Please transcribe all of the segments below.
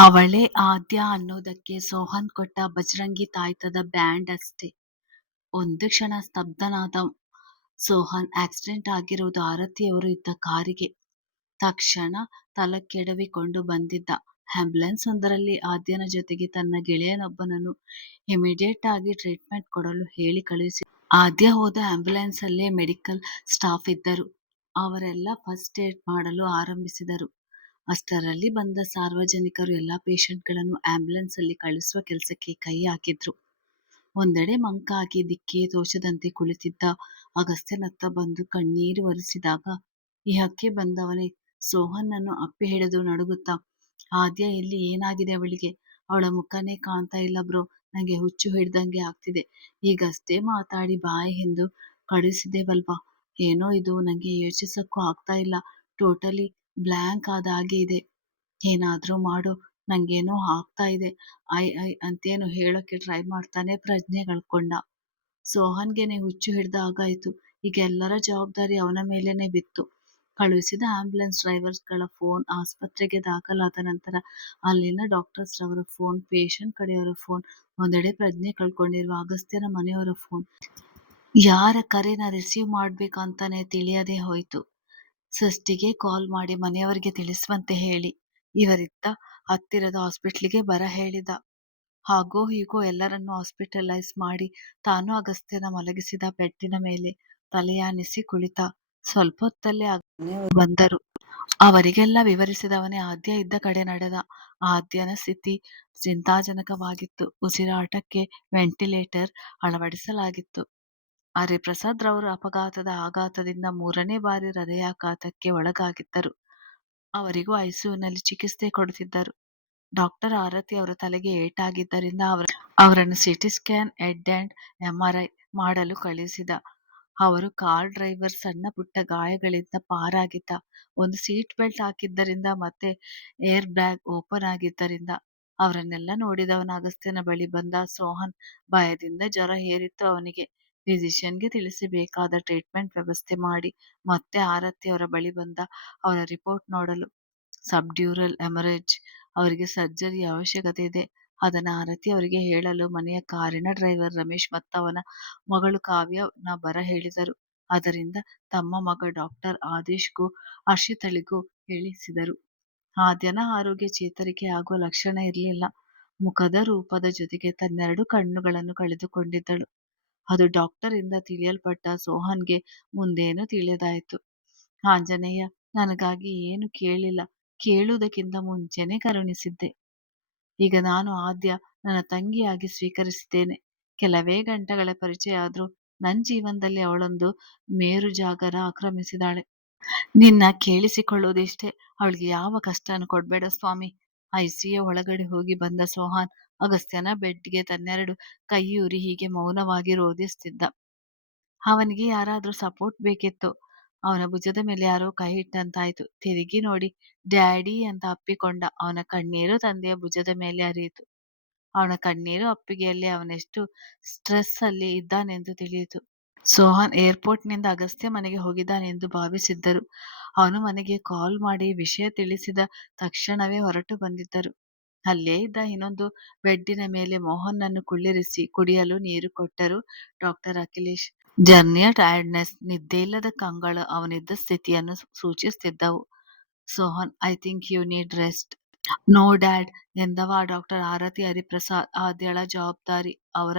ಅವಳೇ ಆದ್ಯ ಅನ್ನೋದಕ್ಕೆ ಸೋಹನ್ ಕೊಟ್ಟ ಬಜರಂಗಿ ತಾಯ್ತದ ಬ್ಯಾಂಡ್ ಅಷ್ಟೇ. ಒಂದು ಕ್ಷಣ ಸ್ತಬ್ಧನಾದ ಸೋಹನ್. ಆಕ್ಸಿಡೆಂಟ್ ಆಗಿರುವುದು ಆರತಿಯವರು ಇದ್ದ ಕಾರಿಗೆ. ತಕ್ಷಣ ತಲೆಕೆಡವಿಕೊಂಡು ಬಂದಿದ್ದ ಆಂಬ್ಯುಲೆನ್ಸ್ ಒಂದರಲ್ಲಿ ಆದ್ಯನ ಜೊತೆಗೆ ತನ್ನ ಗೆಳೆಯನೊಬ್ಬನನ್ನು ಇಮಿಡಿಯೇಟ್ ಆಗಿ ಟ್ರೀಟ್ಮೆಂಟ್ ಕೊಡಲು ಹೇಳಿ ಕಳುಹಿಸಿ. ಆದ್ಯ ಹೋದ ಆಂಬ್ಯುಲೆನ್ಸ್ ಅಲ್ಲೇ ಮೆಡಿಕಲ್ ಸ್ಟಾಫ್ ಇದ್ದರು. ಅವರೆಲ್ಲ ಫಸ್ಟ್ ಏಡ್ ಮಾಡಲು ಆರಂಭಿಸಿದರು. ಅಷ್ಟರಲ್ಲಿ ಬಂದ ಸಾರ್ವಜನಿಕರು ಎಲ್ಲಾ ಪೇಷಂಟ್ಗಳನ್ನು ಆಂಬ್ಯುಲೆನ್ಸ್ ಅಲ್ಲಿ ಕಳಿಸುವ ಕೆಲಸಕ್ಕೆ ಕೈ ಹಾಕಿದ್ರು. ಒಂದೆಡೆ ಮಂಕಾಗಿ ದಿಕ್ಕೇ ತೋಚದಂತೆ ಕುಳಿತಿದ್ದ ಅಗಸ್ತ್ಯನತ್ತ ಬಂದು ಕಣ್ಣೀರು ಒರೆಸಿದಾಗ ಇಹಕ್ಕೆ ಬಂದವನೇ ಸೋಹನ್ನನ್ನು ಅಪ್ಪಿ ಹಿಡಿದು ನಡುಗುತ್ತಾ, ಆದ್ಯ ಎಲ್ಲಿ, ಏನಾಗಿದೆ ಅವಳಿಗೆ? ಅವಳ ಮುಖನೇ ಕಾಣ್ತಾ ಇಲ್ಲ ಬ್ರೋ, ನಂಗೆ ಹುಚ್ಚು ಹಿಡ್ದಂಗೆ ಆಗ್ತಿದೆ. ಈಗಷ್ಟೇ ಮಾತಾಡಿ ಬಾಯಿ ಎಂದು ಕಳುಹಿಸಿದೆವಲ್ವಾ, ಏನೋ ಇದು, ನಂಗೆ ಯೋಚಿಸಕ್ಕೂ ಆಗ್ತಾ ಇಲ್ಲ. ಟೋಟಲಿ ಬ್ಲ್ಯಾಂಕ್ ಆದ ಹಾಗೆ ಇದೆ. ಏನಾದ್ರೂ ಮಾಡು, ನಂಗೇನೋ ಆಗ್ತಾ ಇದೆ. ಐ ಅಂತೇನು ಹೇಳೋಕೆ ಟ್ರೈ ಮಾಡ್ತಾನೆ ಪ್ರಜ್ಞೆ ಕಳ್ಕೊಂಡ. ಸೋಹನ್ಗೆನೆ ಹುಚ್ಚು ಹಿಡ್ದ ಹಾಗಾಯ್ತು. ಈಗ ಎಲ್ಲರ ಜವಾಬ್ದಾರಿ ಅವನ ಮೇಲೇನೆ ಬಿತ್ತು. ಕಳುಹಿಸಿದ ಆಂಬ್ಯುಲೆನ್ಸ್ ಡ್ರೈವರ್ಗಳ ಫೋನ್, ಆಸ್ಪತ್ರೆಗೆ ದಾಖಲಾದ ನಂತರ ಅಲ್ಲಿನ ಡಾಕ್ಟರ್ಸ್ ರವರ ಫೋನ್, ಪೇಷಂಟ್ ಕಡೆಯವರ ಫೋನ್, ಒಂದೆಡೆ ಪ್ರಜ್ಞೆ ಕಳ್ಕೊಂಡಿರುವ ಅಗಸ್ತ್ಯನ ಮನೆಯವರ ಫೋನ್. ಯಾರ ಕರೆನ ರಿಸೀವ್ ಮಾಡ್ಬೇಕಂತಾನೆ ತಿಳಿಯದೆ ಹೋಯ್ತು. ಸಿಸ್ಟಿಗೆ ಕಾಲ್ ಮಾಡಿ ಮನೆಯವರಿಗೆ ತಿಳಿಸುವಂತೆ ಹೇಳಿ ಇವರಿದ್ದ ಹತ್ತಿರದ ಹಾಸ್ಪಿಟ್ಲಿಗೆ ಬರ ಹೇಳಿದ. ಹಾಗೋ ಹೀಗೋ ಎಲ್ಲರನ್ನೂ ಹಾಸ್ಪಿಟಲೈಸ್ ಮಾಡಿ ತಾನು ಅಗಸ್ತ್ಯನ ಮಲಗಿಸಿದ ಬೆಡ್ಡಿನ ಮೇಲೆ ತಲೆಯಾನಿಸಿ ಕುಳಿತ. ಸ್ವಲ್ಪ ಹೊತ್ತಲ್ಲೇ ಮನೆಯವರು ಬಂದರು. ಅವರಿಗೆಲ್ಲ ವಿವರಿಸಿದವನೇ ಆದ್ಯ ಇದ್ದ ಕಡೆ ನಡೆದ. ಆದ್ಯನ ಸ್ಥಿತಿ ಚಿಂತಾಜನಕವಾಗಿತ್ತು. ಉಸಿರಾಟಕ್ಕೆ ವೆಂಟಿಲೇಟರ್ ಅಳವಡಿಸಲಾಗಿತ್ತು. ಹರಿಪ್ರಸಾದ್ ರವರು ಅಪಘಾತದ ಆಘಾತದಿಂದ 3ನೇ ಬಾರಿ ಹೃದಯಾಘಾತಕ್ಕೆ ಒಳಗಾಗಿದ್ದರು. ಅವರಿಗೂ ಐಸಿಯುನಲ್ಲಿ ಚಿಕಿತ್ಸೆ ಕೊಡುತ್ತಿದ್ದರು. ಡಾಕ್ಟರ್ ಆರತಿ ಅವರ ತಲೆಗೆ ಏಟಾಗಿದ್ದರಿಂದ ಅವರನ್ನು CT scan, head and MRI ಮಾಡಲು ಕಳುಹಿಸಿದ. ಅವರು ಕಾರ್ ಡ್ರೈವರ್, ಸಣ್ಣ ಪುಟ್ಟ ಗಾಯಗಳಿಂದ ಪಾರಾಗಿದ್ದ. ಒಂದು ಸೀಟ್ ಬೆಲ್ಟ್ ಹಾಕಿದ್ದರಿಂದ ಮತ್ತೆ ಏರ್ ಬ್ಯಾಗ್ ಓಪನ್ ಆಗಿದ್ದರಿಂದ. ಅವರನ್ನೆಲ್ಲ ನೋಡಿದವನ ಅಗಸ್ತ್ಯನ ಬಳಿ ಬಂದ ಸೋಹನ್. ಭಯದಿಂದ ಜ್ವರ ಏರಿತ್ತು ಅವನಿಗೆ. ಫಿಸಿಷಿಯನ್ಗೆ ತಿಳಿಸಿ ಬೇಕಾದ ಟ್ರೀಟ್ಮೆಂಟ್ ವ್ಯವಸ್ಥೆ ಮಾಡಿ ಮತ್ತೆ ಆರತಿ ಅವರ ಬಳಿ ಬಂದ ಅವರ ರಿಪೋರ್ಟ್ ನೋಡಲು. ಸಬ್ಡ್ಯೂರಲ್ ಹೆಮರೇಜ್, ಅವರಿಗೆ ಸರ್ಜರಿ ಅವಶ್ಯಕತೆ ಇದೆ. ಅದನ್ನ ಆರತಿ ಅವರಿಗೆ ಹೇಳಲು ಮನೆಯ ಕಾರಿನ ಡ್ರೈವರ್ ರಮೇಶ್ ಮತ್ತವನ ಮಗಳು ಕಾವ್ಯನ ಬರ ಹೇಳಿದರು. ಅದರಿಂದ ತಮ್ಮ ಮಗ ಡಾಕ್ಟರ್ ಆದೇಶ್ಗೂ ಹರ್ಷಿತಳಿಗೂ ಹೇಳಿಸಿದರು. ಆದ್ಯನ ಆರೋಗ್ಯ ಚೇತರಿಕೆ ಆಗುವ ಲಕ್ಷಣ ಇರಲಿಲ್ಲ. ಮುಖದ ರೂಪದ ಜೊತೆಗೆ ತನ್ನೆರಡು ಕಣ್ಣುಗಳನ್ನು ಕಳೆದುಕೊಂಡಿದ್ದಳು. ಅದು ಡಾಕ್ಟರ್ ಇಂದ ತಿಳಿಯಲ್ಪಟ್ಟ ಸೋಹನ್ಗೆ ಮುಂದೇನು ತಿಳಿದಾಯಿತು. ಆಂಜನೇಯ, ನನಗಾಗಿ ಏನು ಕೇಳಿಲ್ಲ, ಕೇಳುವುದಕ್ಕಿಂತ ಮುಂಚೆನೆ ಕರುಣಿಸಿದ್ದೆ. ಈಗ ನಾನು ಆದ್ಯ ನನ್ನ ತಂಗಿಯಾಗಿ ಸ್ವೀಕರಿಸಿದ್ದೇನೆ. ಕೆಲವೇ ಗಂಟೆಗಳ ಪರಿಚಯ ಆದ್ರೂ ನನ್ನ ಜೀವನದಲ್ಲಿ ಅವಳೊಂದು ಮೇರು ಜಾಗನ ಆಕ್ರಮಿಸಿದಾಳೆ. ನಿನ್ನ ಕೇಳಿಸಿಕೊಳ್ಳುವುದಿಷ್ಟೇ, ಅವಳಿಗೆ ಯಾವ ಕಷ್ಟನೂ ಕೊಡ್ಬೇಡ ಸ್ವಾಮಿ. ಐಸಿಯು ಒಳಗಡೆ ಹೋಗಿ ಬಂದ ಸೋಹನ್ ಅಗಸ್ತ್ಯನ ಬೆಡ್ಗೆ ತನ್ನೆರಡು ಕೈಯೂರಿ ಹೀಗೆ ಮೌನವಾಗಿ ರೋಧಿಸುತ್ತಿದ್ದ. ಅವನಿಗೆ ಯಾರಾದ್ರೂ ಸಪೋರ್ಟ್ ಬೇಕಿತ್ತು. ಅವನ ಭುಜದ ಮೇಲೆ ಯಾರೋ ಕೈ ಇಟ್ಟಂತಾಯ್ತು. ತಿರುಗಿ ನೋಡಿ ಡ್ಯಾಡಿ ಅಂತ ಅಪ್ಪಿಕೊಂಡ. ಅವನ ಕಣ್ಣೀರು ತಂದೆಯ ಭುಜದ ಮೇಲೆ ಹರಿಯಿತು. ಅವನ ಕಣ್ಣೀರು ಅಪ್ಪಿಗೆಯಲ್ಲಿ ಅವನೆಷ್ಟು ಸ್ಟ್ರೆಸ್ ಅಲ್ಲಿ ಇದ್ದಾನೆಂದು ತಿಳಿಯಿತು. ಸೋಹನ್ ಏರ್ಪೋರ್ಟ್ ನಿಂದ ಅಗಸ್ತ್ಯ ಮನೆಗೆ ಹೋಗಿದ್ದಾನೆಂದು ಭಾವಿಸಿದ್ದರು. ಅವನು ಮನೆಗೆ ಕಾಲ್ ಮಾಡಿ ವಿಷಯ ತಿಳಿಸಿದ ತಕ್ಷಣವೇ ಹೊರಟು ಬಂದಿದ್ದರು. ಅಲ್ಲೇ ಇದ್ದ ಇನ್ನೊಂದು ಬೆಡ್ಡಿನ ಮೇಲೆ ಮೋಹನ್ನನ್ನು ಕುಳ್ಳಿರಿಸಿ ಕುಡಿಯಲು ನೀರು ಕೊಟ್ಟರು ಡಾಕ್ಟರ್ ಅಖಿಲೇಶ್. ಜರ್ನಿಯ ಟಯರ್ಡ್ನೆಸ್, ನಿದ್ದೆಯಿಲ್ಲದ ಕಂಗಳು ಅವನಿದ್ದ ಸ್ಥಿತಿಯನ್ನು ಸೂಚಿಸುತ್ತಿದ್ದವು. Sohan, I think you need rest. No dad ಎಂದವ ಡಾಕ್ಟರ್ ಆರತಿ. ಹರಿಪ್ರಸಾದ್ ಆದ್ಯಳ ಜವಾಬ್ದಾರಿ ಅವರ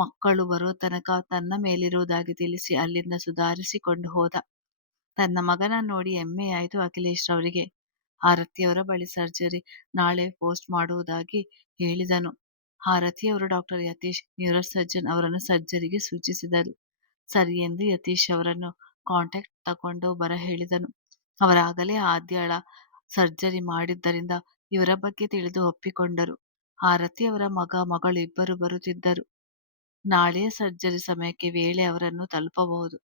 ಮಕ್ಕಳು ಬರೋ ತನಕ ತನ್ನ ಮೇಲಿರುವುದಾಗಿ ತಿಳಿಸಿ ಅಲ್ಲಿಂದ ಸುಧಾರಿಸಿಕೊಂಡು ಹೋದ. ತನ್ನ ಮಗನ ನೋಡಿ ಹೆಮ್ಮೆಯಾಯಿತು ಅಖಿಲೇಶ್ ರವರಿಗೆ. ಆರತಿಯವರ ಬಳಿ ಸರ್ಜರಿ ನಾಳೆ ಪೋಸ್ಟ್ ಮಾಡುವುದಾಗಿ ಹೇಳಿದನು. ಆರತಿಯವರು ಡಾಕ್ಟರ್ ಯತೀಶ್ ನ್ಯೂರೋಸರ್ಜನ್ ಅವರನ್ನು ಸರ್ಜರಿಗೆ ಸೂಚಿಸಿದರು. ಸರಿ ಎಂದು ಯತೀಶ್ ಅವರನ್ನು ಕಾಂಟ್ಯಾಕ್ಟ್ ತಗೊಂಡು ಬರ ಹೇಳಿದನು. ಅವರಾಗಲೇ ಆದ್ಯಳ ಸರ್ಜರಿ ಮಾಡಿದ್ದರಿಂದ ಇವರ ಬಗ್ಗೆ ತಿಳಿದು ಒಪ್ಪಿಕೊಂಡರು. ಆರತಿಯವರ ಮಗ ಮಗಳು ಇಬ್ಬರು ಬರುತ್ತಿದ್ದರು. ನಾಳೆಯ ಸರ್ಜರಿ ಸಮಯಕ್ಕೆ ವೇಳೆ ಅವರನ್ನು ತಲುಪಬಹುದು.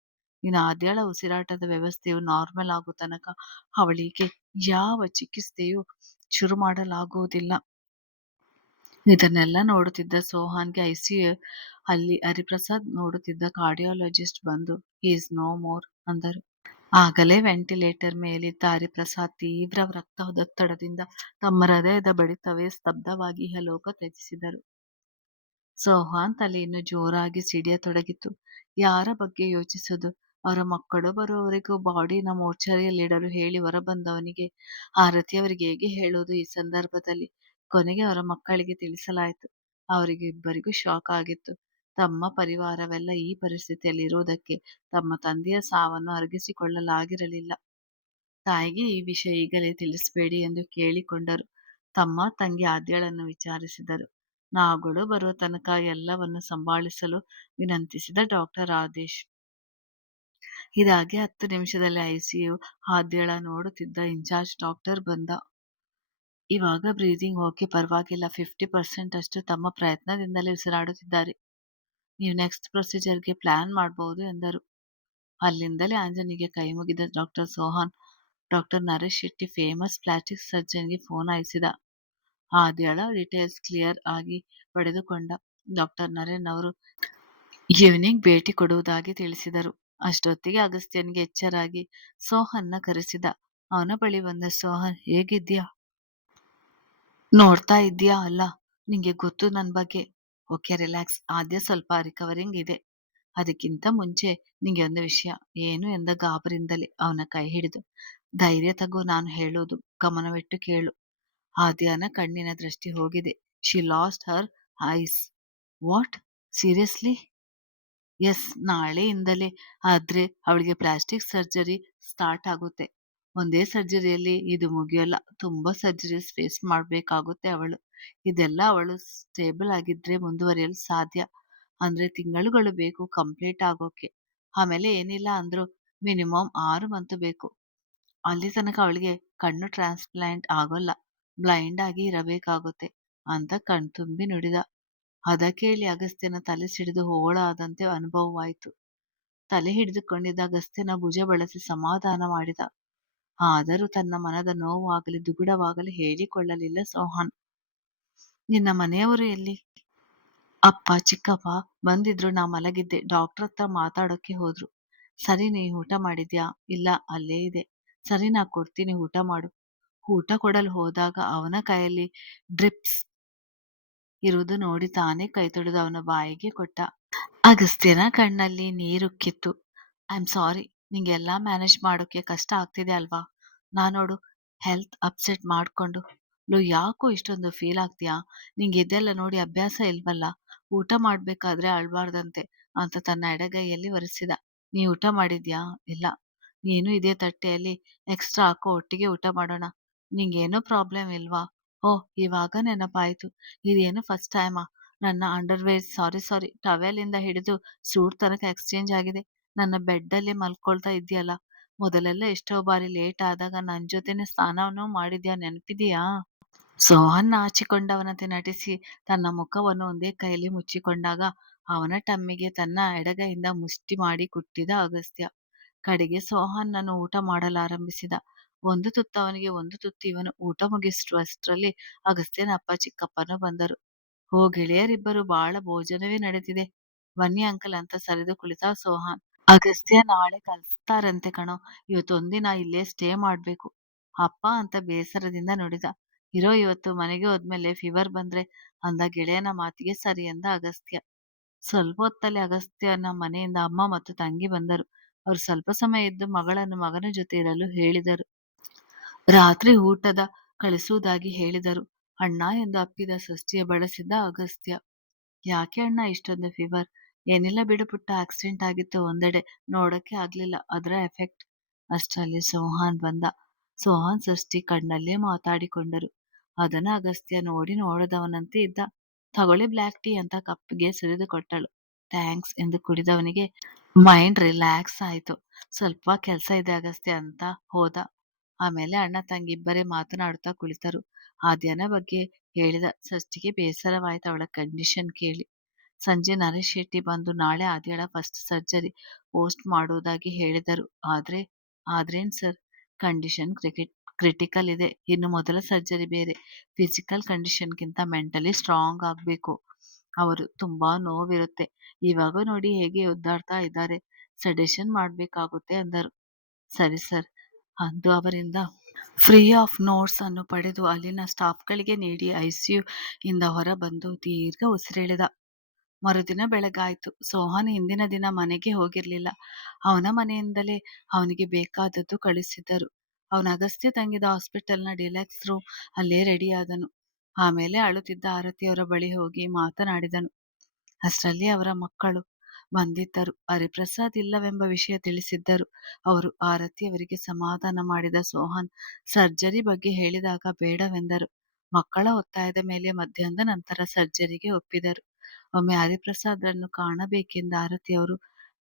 ಇನ್ನು ಆದ್ಯಳ ಉಸಿರಾಟದ ವ್ಯವಸ್ಥೆಯು ನಾರ್ಮಲ್ ಆಗೋ ತನಕ ಅವಳಿಗೆ ಯಾವ ಚಿಕಿತ್ಸೆಯೂ ಶುರು ಮಾಡಲಾಗುವುದಿಲ್ಲ. ಇದನ್ನೆಲ್ಲ ನೋಡುತ್ತಿದ್ದ ಸೋಹನ್ಗೆ ಐಸಿಯು ಅಲ್ಲಿ ಹರಿಪ್ರಸಾದ್ ನೋಡುತ್ತಿದ್ದ ಕಾರ್ಡಿಯಾಲಜಿಸ್ಟ್ ಬಂದು, ಹಿ ಈಸ್ ನೋ ಮೋರ್ ಅಂದರು. ಆಗಲೇ ವೆಂಟಿಲೇಟರ್ ಮೇಲಿದ್ದ ಹರಿಪ್ರಸಾದ್ ತೀವ್ರ ರಕ್ತದೊತ್ತಡದಿಂದ ತಮ್ಮ ಹೃದಯದ ಬಡಿತವೇ ಸ್ತಬ್ಧವಾಗಿ ಇಹಲೋಕ ತ್ಯಜಿಸಿದರು. ಸೋಹಾನ್ ತಲೆ ಇನ್ನು ಜೋರಾಗಿ ಸಿಡಿಯತೊಡಗಿತು. ಯಾರ ಬಗ್ಗೆ ಯೋಚಿಸುವುದು? ಅವರ ಮಕ್ಕಳು ಬರುವವರೆಗೂ ಬಾಡಿನ ಮೋರ್ಚರಿಯಲ್ಲಿಡಲು ಹೇಳಿ ಹೊರಬಂದವನಿಗೆ ಆರತಿಯವರಿಗೆ ಹೇಗೆ ಹೇಳುವುದು ಈ ಸಂದರ್ಭದಲ್ಲಿ? ಕೊನೆಗೆ ಅವರ ಮಕ್ಕಳಿಗೆ ತಿಳಿಸಲಾಯಿತು. ಅವರಿಗೆ ಇಬ್ಬರಿಗೂ ಶಾಕ್ ಆಗಿತ್ತು. ತಮ್ಮ ಪರಿವಾರವೆಲ್ಲ ಈ ಪರಿಸ್ಥಿತಿಯಲ್ಲಿ ಇರುವುದಕ್ಕೆ ತಮ್ಮ ತಂದೆಯ ಸಾವನ್ನು ಅರಗಿಸಿಕೊಳ್ಳಲಾಗಿರಲಿಲ್ಲ. ತಾಯಿಗೆ ಈ ವಿಷಯ ಈಗಲೇ ತಿಳಿಸಬೇಡಿ ಎಂದು ಕೇಳಿಕೊಂಡರು. ತಮ್ಮ ತಂಗಿ ಆದ್ಯಳನ್ನು ವಿಚಾರಿಸಿದರು. ನಾವುಗಳು ಬರುವ ತನಕ ಎಲ್ಲವನ್ನು ಸಂಭಾಳಿಸಲು ವಿನಂತಿಸಿದ ಡಾಕ್ಟರ್ ಆದೇಶ್. ಇದಾಗಿ 10 ನಿಮಿಷದಲ್ಲಿ ಐಸಿಯು ಆದ್ಯಳ ನೋಡುತ್ತಿದ್ದ ಇನ್ಚಾರ್ಜ್ ಡಾಕ್ಟರ್ ಬಂದ. ಇವಾಗ ಬ್ರೀದಿಂಗ್ ಓಕೆ, ಪರವಾಗಿಲ್ಲ, 50% ಅಷ್ಟು ತಮ್ಮ ಪ್ರಯತ್ನದಿಂದಲೇ ಉಸಿರಾಡುತ್ತಿದ್ದಾರೆ. ನೀವು ನೆಕ್ಸ್ಟ್ ಪ್ರೊಸೀಜರ್ಗೆ ಪ್ಲಾನ್ ಮಾಡಬಹುದು ಎಂದರು. ಅಲ್ಲಿಂದಲೇ ಆಂಜನಿಗೆ ಕೈ ಮುಗಿದ doctor Sohan doctor Naresh Shetty famous plastic ಸರ್ಜನ್ಗೆ ಫೋನ್ ಹಾಯಿಸಿದ. ಆದ್ಯಳ ಡೀಟೇಲ್ಸ್ ಕ್ಲಿಯರ್ ಆಗಿ ಪಡೆದುಕೊಂಡ. ಡಾಕ್ಟರ್ ನರೇನ್ ಅವರು ಈವ್ನಿಂಗ್ ಭೇಟಿ ಕೊಡುವುದಾಗಿ ತಿಳಿಸಿದರು. ಅಷ್ಟೊತ್ತಿಗೆ ಅಗಸ್ತ್ಯನ್ಗೆ ಎಚ್ಚರಾಗಿ ಸೋಹನ್ನ ಕರೆಸಿದ. ಅವನ ಬಳಿ ಬಂದ ಸೋಹನ್, ಹೇಗಿದ್ಯಾ? ನೋಡ್ತಾ ಇದ್ದೀಯಾ ಅಲ್ಲ, ನಿಂಗೆ ಗೊತ್ತು ನನ್ ಬಗ್ಗೆ. Okay, relax. ಆದ್ಯ ಸ್ವಲ್ಪ ರಿಕವರಿಂಗ್ ಇದೆ. ಅದಕ್ಕಿಂತ ಮುಂಚೆ ನಿಂಗೆ ಒಂದು ವಿಷಯ. ಏನು ಎಂದ ಗಾಬರಿಂದಲೇ ಅವನ ಕೈ ಹಿಡಿದು. ಧೈರ್ಯ ತಗೋ, ನಾನು ಹೇಳೋದು ಗಮನವಿಟ್ಟು ಕೇಳು. ಆದ್ಯನ ಕಣ್ಣಿನ ದೃಷ್ಟಿ ಹೋಗಿದೆ. She lost her eyes. What? Seriously? Yes, ನಾಳೆಯಿಂದಲೇ. ಆದ್ರೆ ಅವಳಿಗೆ ಪ್ಲಾಸ್ಟಿಕ್ ಸರ್ಜರಿ ಸ್ಟಾರ್ಟ್ ಆಗುತ್ತೆ. ಒಂದೇ ಸರ್ಜರಿಯಲ್ಲಿ ಇದು ಮುಗಿಯೋಲ್ಲ. ತುಂಬಾ ಸರ್ಜರೀಸ್ ಫೇಸ್ ಮಾಡ್ಬೇಕಾಗುತ್ತೆ ಅವಳು. ಇದೆಲ್ಲ ಅವಳು ಸ್ಟೇಬಲ್ ಆಗಿದ್ರೆ ಮುಂದುವರಿಯಲು ಸಾಧ್ಯ. ಅಂದ್ರೆ ತಿಂಗಳುಗಳು ಬೇಕು ಕಂಪ್ಲೀಟ್ ಆಗೋಕೆ. ಆಮೇಲೆ ಏನಿಲ್ಲ ಅಂದ್ರೂ ಮಿನಿಮಮ್ 6 ಮಂತ್ ಬೇಕು. ಅಲ್ಲಿ ತನಕ ಅವಳಿಗೆ ಕಣ್ಣು ಟ್ರಾನ್ಸ್ಪ್ಲಾಂಟ್ ಆಗೋಲ್ಲ. ಬ್ಲೈಂಡ್ ಆಗಿ ಇರಬೇಕಾಗುತ್ತೆ ಅಂತ ಕಣ್ತುಂಬಿ ನುಡಿದ. ಅದ ಕೇಳಿ ಅಗಸ್ತ್ಯನ ತಲೆ ಸಿಡಿದು ಹೋಳಾದಂತೆ ಅನುಭವವಾಯಿತು. ತಲೆ ಹಿಡಿದುಕೊಂಡಿದ್ದ ಅಗಸ್ತ್ಯನ ಭುಜ ಬಳಸಿ ಸಮಾಧಾನ ಮಾಡಿದ. ಆದರೂ ತನ್ನ ಮನದ ನೋವಾಗಲಿ ದುಗುಡವಾಗಲಿ ಹೇಳಿಕೊಳ್ಳಲಿಲ್ಲ ಸೋಹಾನ್. ನಿನ್ನ ಮನೆಯವರು ಎಲ್ಲಿ? ಅಪ್ಪ ಚಿಕ್ಕಪ್ಪ ಬಂದಿದ್ರು, ನಾ ಮಲಗಿದ್ದೆ. ಡಾಕ್ಟರ್ ಹತ್ರ ಮಾತಾಡೋಕೆ ಹೋದ್ರು. ಸರಿ, ನೀ ಊಟ ಮಾಡಿದ್ಯಾ? ಇಲ್ಲ, ಅಲ್ಲೇ ಇದೆ. ಸರಿ, ನಾ ಕೊಡ್ತೀನಿ, ಊಟ ಮಾಡು. ಊಟ ಕೊಡಲು ಹೋದಾಗ ಅವನ ಕೈಯಲ್ಲಿ ಡ್ರಿಪ್ಸ್ ಇರುವುದು ನೋಡಿ ತಾನೇ ಕೈ ತೊಳೆದು ಅವನ ಬಾಯಿಗೆ ಕೊಟ್ಟ. ಅಗಸ್ತ್ಯನ ಕಣ್ಣಲ್ಲಿ ನೀರುಕ್ಕಿತ್ತು. ಐ ಆಮ್ ಸಾರಿ, ನಿಂಗೆಲ್ಲ ಮ್ಯಾನೇಜ್ ಮಾಡೋಕೆ ಕಷ್ಟ ಆಗ್ತಿದೆ ಅಲ್ವಾ? ನೋಡು, ಹೆಲ್ತ್ ಅಪ್ಸೆಟ್ ಮಾಡ್ಕೊಂಡು ಯಾಕೋ ಇಷ್ಟೊಂದು ಫೀಲ್ ಆಗ್ತೀಯಾ? ನಿಂಗೆ ಇದೆಲ್ಲ ನೋಡಿ ಅಭ್ಯಾಸ ಇಲ್ವಲ್ಲ. ಊಟ ಮಾಡ್ಬೇಕಾದ್ರೆ ಅಳ್ಬಾರ್ದಂತೆ ಅಂತ ತನ್ನ ಎಡಗೈಯಲ್ಲಿ ಒರೆಸಿದ. ನೀ ಊಟ ಮಾಡಿದ್ಯಾ? ಇಲ್ಲ. ನೀನು ಇದೇ ತಟ್ಟೆಯಲ್ಲಿ ಎಕ್ಸ್ಟ್ರಾ ಹಾಕೋ, ಒಟ್ಟಿಗೆ ಊಟ ಮಾಡೋಣ. ನಿಂಗೇನೋ ಪ್ರಾಬ್ಲಮ್ ಇಲ್ವಾ? ಓಹ್, ಇವಾಗ ನೆನಪಾಯ್ತು. ಇದೇನು ಫಸ್ಟ್ ಟೈಮಾ? ನನ್ನ ಅಂಡರ್ವೇರ್, ಸಾರಿ, ಟವೆಲ್ ಇಂದ ಹಿಡಿದು ಸೂಟ್ ತನಕ ಎಕ್ಸ್ಚೇಂಜ್ ಆಗಿದೆ. ನನ್ನ ಬೆಡ್ಡಲ್ಲೇ ಮಲ್ಕೊಳ್ತಾ ಇದ್ಯಲ್ಲ. ಮೊದಲೆಲ್ಲ ಎಷ್ಟೋ ಬಾರಿ ಲೇಟ್ ಆದಾಗ ನನ್ ಜೊತೆನೆ ಸ್ನಾನನೂ ಮಾಡಿದ್ಯಾ, ನೆನಪಿದೆಯಾ? ಸೋಹನ್ ನಾಚಿಕೊಂಡವನಂತೆ ನಟಿಸಿ ತನ್ನ ಮುಖವನ್ನು ಒಂದೇ ಕೈಯಲ್ಲಿ ಮುಚ್ಚಿಕೊಂಡಾಗ ಅವನ ಟಮ್ಮಿಗೆ ತನ್ನ ಎಡಗೈಯಿಂದ ಮುಷ್ಟಿ ಮಾಡಿ ಕುಟ್ಟಿದ ಅಗಸ್ತ್ಯ. ಕಡೆಗೆ ಸೋಹನ್ನನ್ನು ಊಟ ಮಾಡಲಾರಂಭಿಸಿದ. ಒಂದು ತುತ್ತು ಅವನಿಗೆ, ಒಂದು ತುತ್ತು ಇವನು. ಊಟ ಮುಗಿಸುವಷ್ಟರಲ್ಲಿ ಅಗಸ್ತ್ಯನ ಅಪ್ಪ ಚಿಕ್ಕಪ್ಪನೂ ಬಂದರು. ಓ ಗೆಳೆಯರಿಬ್ಬರು, ಬಾಳ ಭೋಜನವೇ ನಡೆದಿದೆ. ಬನ್ನಿ ಅಂಕಲ್ ಅಂತ ಸರಿದು ಕುಳಿತ ಸೋಹಾನ್. ಅಗಸ್ತ್ಯ, ನಾಳೆ ಕಳಿಸ್ತಾರಂತೆ ಕಣೋ, ಇವತ್ತೊಂದಿನ ಇಲ್ಲೇ ಸ್ಟೇ ಮಾಡ್ಬೇಕು ಅಪ್ಪ ಅಂತ ಬೇಸರದಿಂದ ನುಡಿದ. ಇರೋ, ಇವತ್ತು ಮನೆಗೆ ಹೋದ್ಮೇಲೆ ಫೀವರ್ ಬಂದ್ರೆ ಅಂದ ಗೆಳೆಯನ ಮಾತಿಗೆ ಸರಿ ಎಂದ ಅಗಸ್ತ್ಯ. ಸ್ವಲ್ಪ ಹೊತ್ತಲ್ಲಿ ಅಗಸ್ತ್ಯನ ಮನೆಯಿಂದ ಅಮ್ಮ ಮತ್ತು ತಂಗಿ ಬಂದರು. ಅವರು ಸ್ವಲ್ಪ ಸಮಯ ಇದ್ದು ಮಗಳನ್ನು ಮಗನ ಜೊತೆ ಇರಲು ಹೇಳಿದರು. ರಾತ್ರಿ ಊಟದ ಕಳಿಸುವುದಾಗಿ ಹೇಳಿದರು. ಅಣ್ಣ ಎಂದು ಅಪ್ಪಿದ ಷಷ್ಠಿಯ ಬಳಸಿದ್ದ ಅಗಸ್ತ್ಯ. ಯಾಕೆ ಅಣ್ಣ ಇಷ್ಟೊಂದು ಫೀವರ್? ಏನಿಲ್ಲ ಬಿಡು ಪುಟ್ಟ, ಆಕ್ಸಿಡೆಂಟ್ ಆಗಿತ್ತು ಒಂದೆಡೆ, ನೋಡಕ್ಕೆ ಆಗ್ಲಿಲ್ಲ, ಅದರ ಎಫೆಕ್ಟ್. ಅಷ್ಟರಲ್ಲಿ ಸೋಹಾನ್ ಬಂದ. ಸೋಹಾನ್ ಷಷ್ಠಿ ಕಣ್ಣಲ್ಲೇ ಮಾತಾಡಿಕೊಂಡರು. ಅದನ್ನ ಅಗಸ್ತ್ಯ ನೋಡದವನಂತೆ ಇದ್ದ. ತಗೊಳ್ಳಿ ಬ್ಲ್ಯಾಕ್ ಟೀ ಅಂತ ಕಪ್ಪಿಗೆ ಸುರಿದು ಕೊಟ್ಟಳು. ಥ್ಯಾಂಕ್ಸ್ ಎಂದು ಕುಡಿದವನಿಗೆ ಮೈಂಡ್ ರಿಲ್ಯಾಕ್ಸ್ ಆಯ್ತು. ಸ್ವಲ್ಪ ಕೆಲ್ಸ ಇದೆ ಅಗಸ್ತ್ಯ ಅಂತ ಹೋದ. ಆಮೇಲೆ ಅಣ್ಣ ತಂಗಿ ಇಬ್ಬರೇ ಮಾತನಾಡುತ್ತಾ ಕುಳಿತರು. ಆದ್ಯನ ಬಗ್ಗೆ ಹೇಳಿದ ಷಷ್ಠಿಗೆ ಬೇಸರವಾಯ್ತು ಅವಳ ಕಂಡೀಷನ್ ಕೇಳಿ. ಸಂಜೆ ನರೇಶ್ ಶೆಟ್ಟಿ ಬಂದು ನಾಳೆ ಆದ್ಯಳ ಫಸ್ಟ್ ಸರ್ಜರಿ ಪೋಸ್ಟ್ ಮಾಡುವುದಾಗಿ ಹೇಳಿದರು. ಆದ್ರೇನ್ ಸರ್? ಕಂಡೀಷನ್ ಕ್ರಿಟಿಕಲ್ ಇದೆ. ಇನ್ನು ಮೊದಲ ಸರ್ಜರಿ ಬೇರೆ. ಫಿಸಿಕಲ್ ಕಂಡೀಷನ್ಗಿಂತ ಮೆಂಟಲಿ ಸ್ಟ್ರಾಂಗ್ ಆಗ್ಬೇಕು. ಅವರು ತುಂಬಾ ನೋವಿರುತ್ತೆ. ಇವಾಗ ನೋಡಿ ಹೇಗೆ ಒದ್ದಾಡ್ತಾ ಇದ್ದಾರೆ. ಸೆಡೇಷನ್ ಮಾಡ್ಬೇಕಾಗುತ್ತೆ ಅಂದರು. ಸರಿ ಸರ್. ಅಂದು ಅವರಿಂದ ಫ್ರೀ ಆಫ್ ನೋಟ್ಸ್ ಅನ್ನು ಪಡೆದು ಅಲ್ಲಿನ ಸ್ಟಾಫ್ಗಳಿಗೆ ನೀಡಿ ಐಸಿಯು ಇಂದ ಹೊರಬಂದು ದೀರ್ಘ ಉಸಿರೆಳೆದ. ಮರುದಿನ ಬೆಳಗಾಯಿತು. ಸೋಹನ್ ಹಿಂದಿನ ದಿನ ಮನೆಗೆ ಹೋಗಿರ್ಲಿಲ್ಲ. ಅವನ ಮನೆಯಿಂದಲೇ ಅವನಿಗೆ ಬೇಕಾದದ್ದು ಕಳಿಸಿದ್ದರು. ಅವನ ಅಗಸ್ತ್ಯ ತಂಗಿದ ಹಾಸ್ಪಿಟಲ್ನ ಡಿಲಕ್ಸ್ ರೂಮ್ ಅಲ್ಲೇ ರೆಡಿಯಾದನು. ಆಮೇಲೆ ಅಳುತ್ತಿದ್ದ ಆರತಿಯವರ ಬಳಿ ಹೋಗಿ ಮಾತನಾಡಿದನು. ಅಷ್ಟರಲ್ಲಿ ಅವರ ಮಕ್ಕಳು ಬಂದಿದ್ದರು. ಹರಿಪ್ರಸಾದ್ ಇಲ್ಲವೆಂಬ ವಿಷಯ ತಿಳಿಸಿದ್ದರು. ಅವರು ಆರತಿಯವರಿಗೆ ಸಮಾಧಾನ ಮಾಡಿದ ಸೋಹನ್ ಸರ್ಜರಿ ಬಗ್ಗೆ ಹೇಳಿದಾಗ ಬೇಡವೆಂದರು. ಮಕ್ಕಳ ಒತ್ತಾಯದ ಮೇಲೆ ಮಧ್ಯಾಹ್ನದ ನಂತರ ಸರ್ಜರಿಗೆ ಒಪ್ಪಿದರು. ಒಮ್ಮೆ ಹರಿಪ್ರಸಾದ್ರನ್ನು ಕಾಣಬೇಕೆಂದ ಆರತಿಯವರು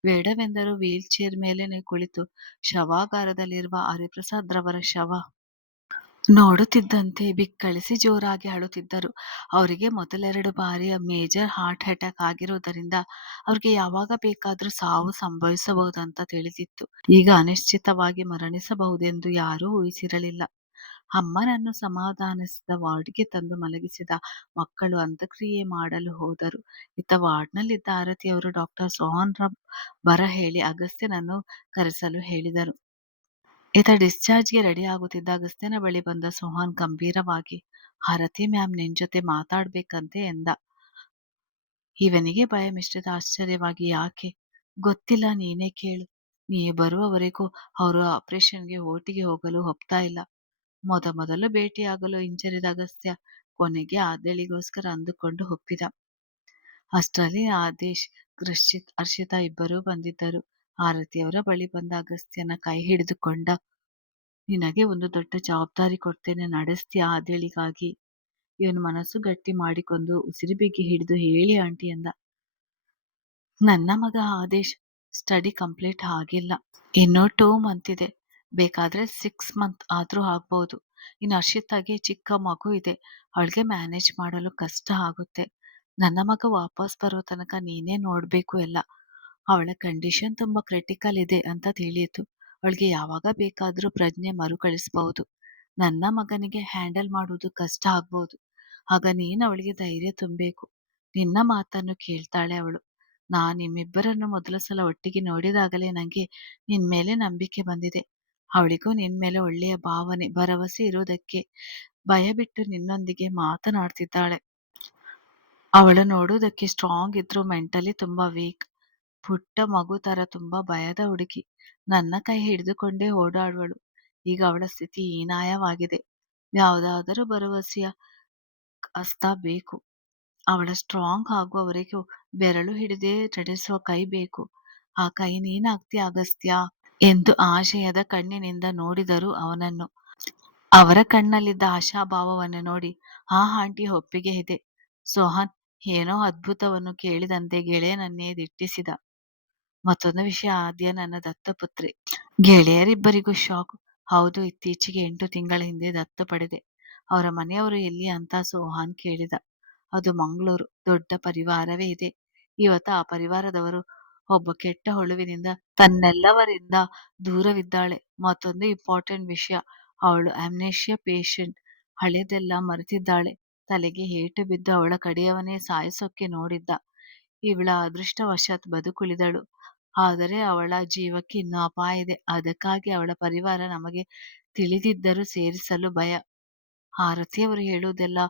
ಬೇಡವೆಂದರು. ವೀಲ್ ಚೇರ್ ಮೇಲೇನೆ ಕುಳಿತು ಶವಾಗಾರದಲ್ಲಿರುವ ಹರಿಪ್ರಸಾದ್ರವರ ಶವ ನೋಡುತ್ತಿದ್ದಂತೆ ಬಿಕ್ಕಳಿಸಿ ಜೋರಾಗಿ ಅಳುತ್ತಿದ್ದರು. ಅವರಿಗೆ ಮೊದಲೆರಡು ಬಾರಿ ಮೇಜರ್ ಹಾರ್ಟ್ ಅಟ್ಯಾಕ್ ಆಗಿರುವುದರಿಂದ ಅವ್ರಿಗೆ ಯಾವಾಗ ಬೇಕಾದ್ರೂ ಸಾವು ಸಂಭವಿಸಬಹುದಂತ ತಿಳಿದಿತ್ತು. ಈಗ ಅನಿಶ್ಚಿತವಾಗಿ ಮರಣಿಸಬಹುದೆಂದು ಯಾರೂ ಊಹಿಸಿರಲಿಲ್ಲ. ಅಮ್ಮನನ್ನು ಸಮಾಧಾನಿಸಿದ ವಾರ್ಡ್ಗೆ ತಂದು ಮಲಗಿಸಿದ ಮಕ್ಕಳು ಅಂತ್ಯಕ್ರಿಯೆ ಮಾಡಲು ಹೋದರು. ಇತ್ತ ವಾರ್ಡ್ನಲ್ಲಿದ್ದ ಆರತಿಯವರು ಡಾಕ್ಟರ್ ಸೋಹನ್ರ ಬರ ಹೇಳಿ ಅಗಸ್ತ್ಯನನ್ನು ಕರೆಸಲು ಹೇಳಿದರು. ಈತ ಡಿಸ್ಚಾರ್ಜ್ಗೆ ರೆಡಿ ಆಗುತ್ತಿದ್ದ ಅಗಸ್ತ್ಯನ ಬಳಿ ಬಂದ ಸೋಹನ್ ಗಂಭೀರವಾಗಿ, ಆರತಿ ಮ್ಯಾಮ್ ನಿನ್ ಜೊತೆ ಮಾತಾಡ್ಬೇಕಂತೆ ಎಂದ. ಇವನಿಗೆ ಭಯ ಮಿಶ್ರಿತ ಆಶ್ಚರ್ಯವಾಗಿ, ಯಾಕೆ? ಗೊತ್ತಿಲ್ಲ, ನೀನೇ ಕೇಳು. ನೀ ಬರುವವರೆಗೂ ಅವರು ಆಪರೇಷನ್ಗೆ ಓಟಿಗೆ ಹೋಗಲು ಒಪ್ತಾ ಇಲ್ಲ. ಮೊದಲು ಭೇಟಿಯಾಗಲು ಹಿಂಜರಿದ ಅಗಸ್ತ್ಯ ಕೊನೆಗೆ ಆದೇಳಿಗೋಸ್ಕರ ಅಂದುಕೊಂಡು ಒಪ್ಪಿದ. ಅಷ್ಟರಲ್ಲಿ ಆದೇಶ್, ಹರ್ಷಿತಾ ಇಬ್ಬರೂ ಬಂದಿದ್ದರು. ಆರತಿಯವರ ಬಳಿ ಬಂದ ಅಗಸ್ತ್ಯನ ಕೈ ಹಿಡಿದುಕೊಂಡ. ನಿನಗೆ ಒಂದು ದೊಡ್ಡ ಜವಾಬ್ದಾರಿ ಕೊಡ್ತೇನೆ, ನಡೆಸ್ತೀಯಾ ಆದೇಳಿಗಾಗಿ? ಇವನು ಮನಸ್ಸು ಗಟ್ಟಿ ಮಾಡಿಕೊಂಡು ಉಸಿರು ಬಿಗಿ ಹಿಡಿದು ಹೇಳಿ ಆಂಟಿ ಎಂದ. ನನ್ನ ಮಗ ಆದೇಶ್ ಸ್ಟಡಿ ಕಂಪ್ಲೀಟ್ ಆಗಿಲ್ಲ. ಇನ್ನು 2 ಮಂತ್ ಇದೆ. ಬೇಕಾದ್ರೆ 6 ಮಂತ್ ಆದ್ರೂ ಆಗ್ಬಹುದು. ಇನ್ನು ಹರ್ಷಿತಾಗೆ ಚಿಕ್ಕ ಮಗು ಇದೆ. ಅವಳಿಗೆ ಮ್ಯಾನೇಜ್ ಮಾಡಲು ಕಷ್ಟ ಆಗುತ್ತೆ. ನನ್ನ ಮಗ ವಾಪಸ್ ಬರೋ ತನಕ ನೀನೇ ನೋಡ್ಬೇಕು ಎಲ್ಲ. ಅವಳ ಕಂಡೀಷನ್ ತುಂಬಾ ಕ್ರಿಟಿಕಲ್ ಇದೆ ಅಂತ ತಿಳಿಯಿತು. ಅವಳಿಗೆ ಯಾವಾಗ ಬೇಕಾದ್ರೂ ಪ್ರಜ್ಞೆ ಮರುಕಳಿಸಬಹುದು. ನನ್ನ ಮಗನಿಗೆ ಹ್ಯಾಂಡಲ್ ಮಾಡುವುದು ಕಷ್ಟ ಆಗ್ಬಹುದು. ಆಗ ನೀನು ಅವಳಿಗೆ ಧೈರ್ಯ ತುಂಬಬೇಕು. ನಿನ್ನ ಮಾತನ್ನು ಕೇಳ್ತಾಳೆ ಅವಳು. ನಿಮ್ಮಿಬ್ಬರನ್ನು ಮೊದಲ ಸಲ ಒಟ್ಟಿಗೆ ನೋಡಿದಾಗಲೇ ನಂಗೆ ನಿನ್ ಮೇಲೆ ನಂಬಿಕೆ ಬಂದಿದೆ. ಅವಳಿಗೂ ನಿನ್ ಮೇಲೆ ಒಳ್ಳೆಯ ಭಾವನೆ, ಭರವಸೆ ಇರುವುದಕ್ಕೆ ಭಯ ಬಿಟ್ಟು ನಿನ್ನೊಂದಿಗೆ ಮಾತನಾಡ್ತಿದ್ದಾಳೆ. ಅವಳು ನೋಡುವುದಕ್ಕೆ ಸ್ಟ್ರಾಂಗ್ ಇದ್ರೂ ಮೆಂಟಲಿ ತುಂಬಾ ವೀಕ್. ಪುಟ್ಟ ಮಗು ತರ ತುಂಬಾ ಭಯದ ಹುಡುಗಿ. ನನ್ನ ಕೈ ಹಿಡಿದುಕೊಂಡೇ ಓಡಾಡುವಳು. ಈಗ ಅವಳ ಸ್ಥಿತಿ ಹೀನಾಯವಾಗಿದೆ. ಯಾವುದಾದರೂ ಭರವಸೆಯ ಹಸ್ತ ಬೇಕು. ಅವಳ ಸ್ಟ್ರಾಂಗ್ ಆಗುವವರೆಗೂ ಬೆರಳು ಹಿಡಿದೇ ನಡೆಸುವ ಕೈ ಬೇಕು. ಆ ಕೈ ನೀನಾಗ್ತೀಯ ಅಗಸ್ತ್ಯ ಎಂದು ಆಶಯದ ಕಣ್ಣಿನಿಂದ ನೋಡಿದರು ಅವನನ್ನು. ಅವರ ಕಣ್ಣಲ್ಲಿದ್ದ ಆಶಾಭಾವವನ್ನು ನೋಡಿ ಆ ಆಂಟಿ ಒಪ್ಪಿಗೆ ಇದೆ. ಸೋಹನ್ ಏನೋ ಅದ್ಭುತವನ್ನು ಕೇಳಿದಂತೆ ಗೆಳೆಯನನ್ನೇ ದಿಟ್ಟಿಸಿದ. ಮತ್ತೊಂದು ವಿಷಯ, ಆದ್ಯ ನನ್ನ ದತ್ತಪುತ್ರಿ. ಗೆಳೆಯರಿಬ್ಬರಿಗೂ ಶಾಕ್. ಹೌದು, ಇತ್ತೀಚೆಗೆ 8 ತಿಂಗಳ ಹಿಂದೆ ದತ್ತು ಪಡೆದೆ. ಅವರ ಮನೆಯವರು ಎಲ್ಲಿ ಅಂತ ಸೋಹನ್ ಕೇಳಿದ. ಅದು ಮಂಗಳೂರು. ದೊಡ್ಡ ಪರಿವಾರವೇ ಇದೆ. ಇವತ್ತು ಆ ಪರಿವಾರದವರು ಒಬ್ಬ ಕೆಟ್ಟ ಹುಳುವಿನಿಂದ ತನ್ನೆಲ್ಲವರಿಂದ ದೂರವಿದ್ದಾಳೆ. ಮತ್ತೊಂದು ಇಂಪಾರ್ಟೆಂಟ್ ವಿಷಯ, ಅವಳು ಅಮ್ನೇಷಿಯಾ ಪೇಷಂಟ್. ಹಳೆದೆಲ್ಲ ಮರೆತಿದ್ದಾಳೆ. ತಲೆಗೆ ಏಟು ಬಿದ್ದು ಅವಳ ಕಡೆಯವನೇ ಸಾಯಿಸೋಕೆ ನೋಡಿದ್ದ. ಇವಳ ಅದೃಷ್ಟವಶಾತ್ ಬದುಕುಳಿದಳು. ಆದರೆ ಅವಳ ಜೀವಕ್ಕೆ ಇನ್ನೂ ಅಪಾಯ ಇದೆ. ಅದಕ್ಕಾಗಿ ಅವಳ ಪರಿವಾರ ನಮಗೆ ತಿಳಿದಿದ್ದರೂ ಸೇರಿಸಲು ಭಯ. ಆರತಿಯವರು ಹೇಳುವುದೆಲ್ಲ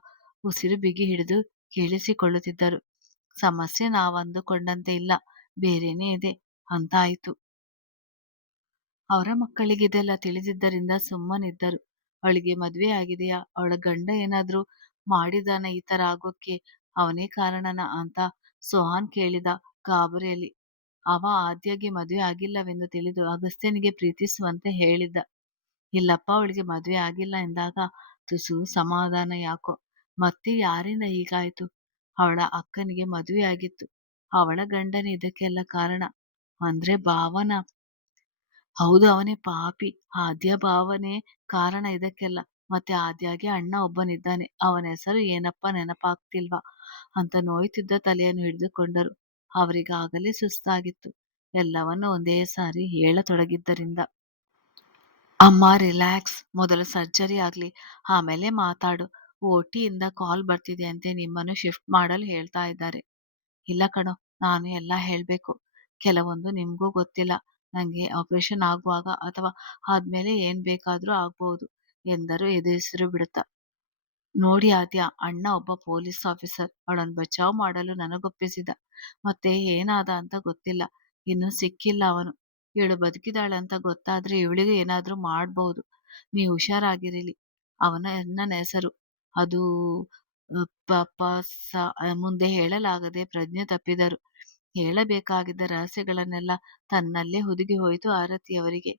ಉಸಿರು ಬಿಗಿ ಹಿಡಿದು ಕೇಳಿಸಿಕೊಳ್ಳುತ್ತಿದ್ದರು. ಸಮಸ್ಯೆ ನಾವಂದುಕೊಂಡಂತೆ ಇಲ್ಲ, ಬೇರೇನೇ ಇದೆ ಅಂತಾಯಿತು. ಅವರ ಮಕ್ಕಳಿಗೆ ಇದೆಲ್ಲ ತಿಳಿದಿದ್ದರಿಂದ ಸುಮ್ಮನಿದ್ದರು. ಅವಳಿಗೆ ಮದ್ವೆ ಆಗಿದೆಯಾ? ಅವಳ ಗಂಡ ಏನಾದ್ರೂ ಮಾಡಿದಾನ ಈ ತರ ಆಗೋಕ್ಕೆ? ಅವನೇ ಕಾರಣನ ಅಂತ ಸೋಹನ್ ಕೇಳಿದ ಗಾಬರಿಯಲ್ಲಿ. ಅವ ಆದ್ಯಗೆ ಮದುವೆ ಆಗಿಲ್ಲವೆಂದು ತಿಳಿದು ಅಗಸ್ತ್ಯನಿಗೆ ಪ್ರೀತಿಸುವಂತೆ ಹೇಳಿದ್ದ. ಇಲ್ಲಪ್ಪ, ಅವಳಿಗೆ ಮದುವೆ ಆಗಿಲ್ಲ ಎಂದಾಗ ತುಸು ಸಮಾಧಾನ ಯಾಕೋ. ಮತ್ತೆ ಯಾರಿಂದ ಹೀಗಾಯ್ತು? ಅವಳ ಅಕ್ಕನಿಗೆ ಮದುವೆ ಆಗಿತ್ತು. ಅವಳ ಗಂಡನೇ ಇದಕ್ಕೆಲ್ಲ ಕಾರಣ. ಅಂದ್ರೆ ಭಾವನ? ಹೌದು, ಅವನೇ ಪಾಪಿ. ಆದ್ಯ ಭಾವನೇ ಕಾರಣ ಇದಕ್ಕೆಲ್ಲ. ಮತ್ತೆ ಆದ್ಯಾಗೆ ಅಣ್ಣ ಒಬ್ಬನಿದ್ದಾನೆ. ಅವನ ಹೆಸರು ಏನಪ್ಪ ನೆನಪಾಗ್ತಿಲ್ವಾ ಅಂತ ನೋಯ್ತಿದ್ದ ತಲೆಯನ್ನು ಹಿಡಿದುಕೊಂಡರು. ಅವರಿಗಾಗಲೇ ಸುಸ್ತಾಗಿತ್ತು, ಎಲ್ಲವನ್ನು ಒಂದೇ ಸಾರಿ ಹೇಳತೊಡಗಿದ್ದರಿಂದ. ಅಮ್ಮ ರಿಲ್ಯಾಕ್ಸ್, ಮೊದಲು ಸರ್ಜರಿ ಆಗ್ಲಿ, ಆಮೇಲೆ ಮಾತಾಡು. ಓಟಿಯಿಂದ ಕಾಲ್ ಬರ್ತಿದೆಯಂತೆ, ನಿಮ್ಮನ್ನು ಶಿಫ್ಟ್ ಮಾಡಲು ಹೇಳ್ತಾ ಇದ್ದಾರೆ. ಇಲ್ಲ ಕಣೋ, ನಾನು ಎಲ್ಲ ಹೇಳ್ಬೇಕು. ಕೆಲವೊಂದು ನಿಮ್ಗೂ ಗೊತ್ತಿಲ್ಲ. ನಂಗೆ ಆಪರೇಷನ್ ಆಗುವಾಗ ಅಥವಾ ಆದ್ಮೇಲೆ ಏನ್ ಬೇಕಾದ್ರೂ ಆಗ್ಬಹುದು ಎಂದರು ಎದುರಿಸಿರು ಬಿಡುತ್ತಾ. ನೋಡಿ ಆದ್ಯ, ಅಣ್ಣ ಒಬ್ಬ ಪೊಲೀಸ್ ಆಫೀಸರ್. ಅವಳನ್ನು ಬಚಾವ್ ಮಾಡಲು ನನಗೊಪ್ಪಿಸಿದ. ಮತ್ತೆ ಏನಾದ ಅಂತ ಗೊತ್ತಿಲ್ಲ. ಇನ್ನು ಸಿಕ್ಕಿಲ್ಲ ಅವನು. ಇವಳು ಬದುಕಿದಾಳೆ ಅಂತ ಗೊತ್ತಾದ್ರೆ ಇವಳಿಗೂ ಏನಾದ್ರೂ ಮಾಡ್ಬಹುದು. ನೀವು ಹುಷಾರಾಗಿರಲಿ. ಅವನ ಅಣ್ಣನ ಹೆಸರು. ಅದು ಪಾಪ ಮುಂದೆ ಹೇಳಲಾಗದೆ ಪ್ರಜ್ಞೆ ತಪ್ಪಿದರು. ಹೇಳಬೇಕಾಗಿದ್ದ ರಹಸ್ಯಗಳನ್ನೆಲ್ಲ ತನ್ನಲ್ಲೇ ಹುದುಗಿ ಹೋಯಿತು ಆರತಿಯವರಿಗೆ.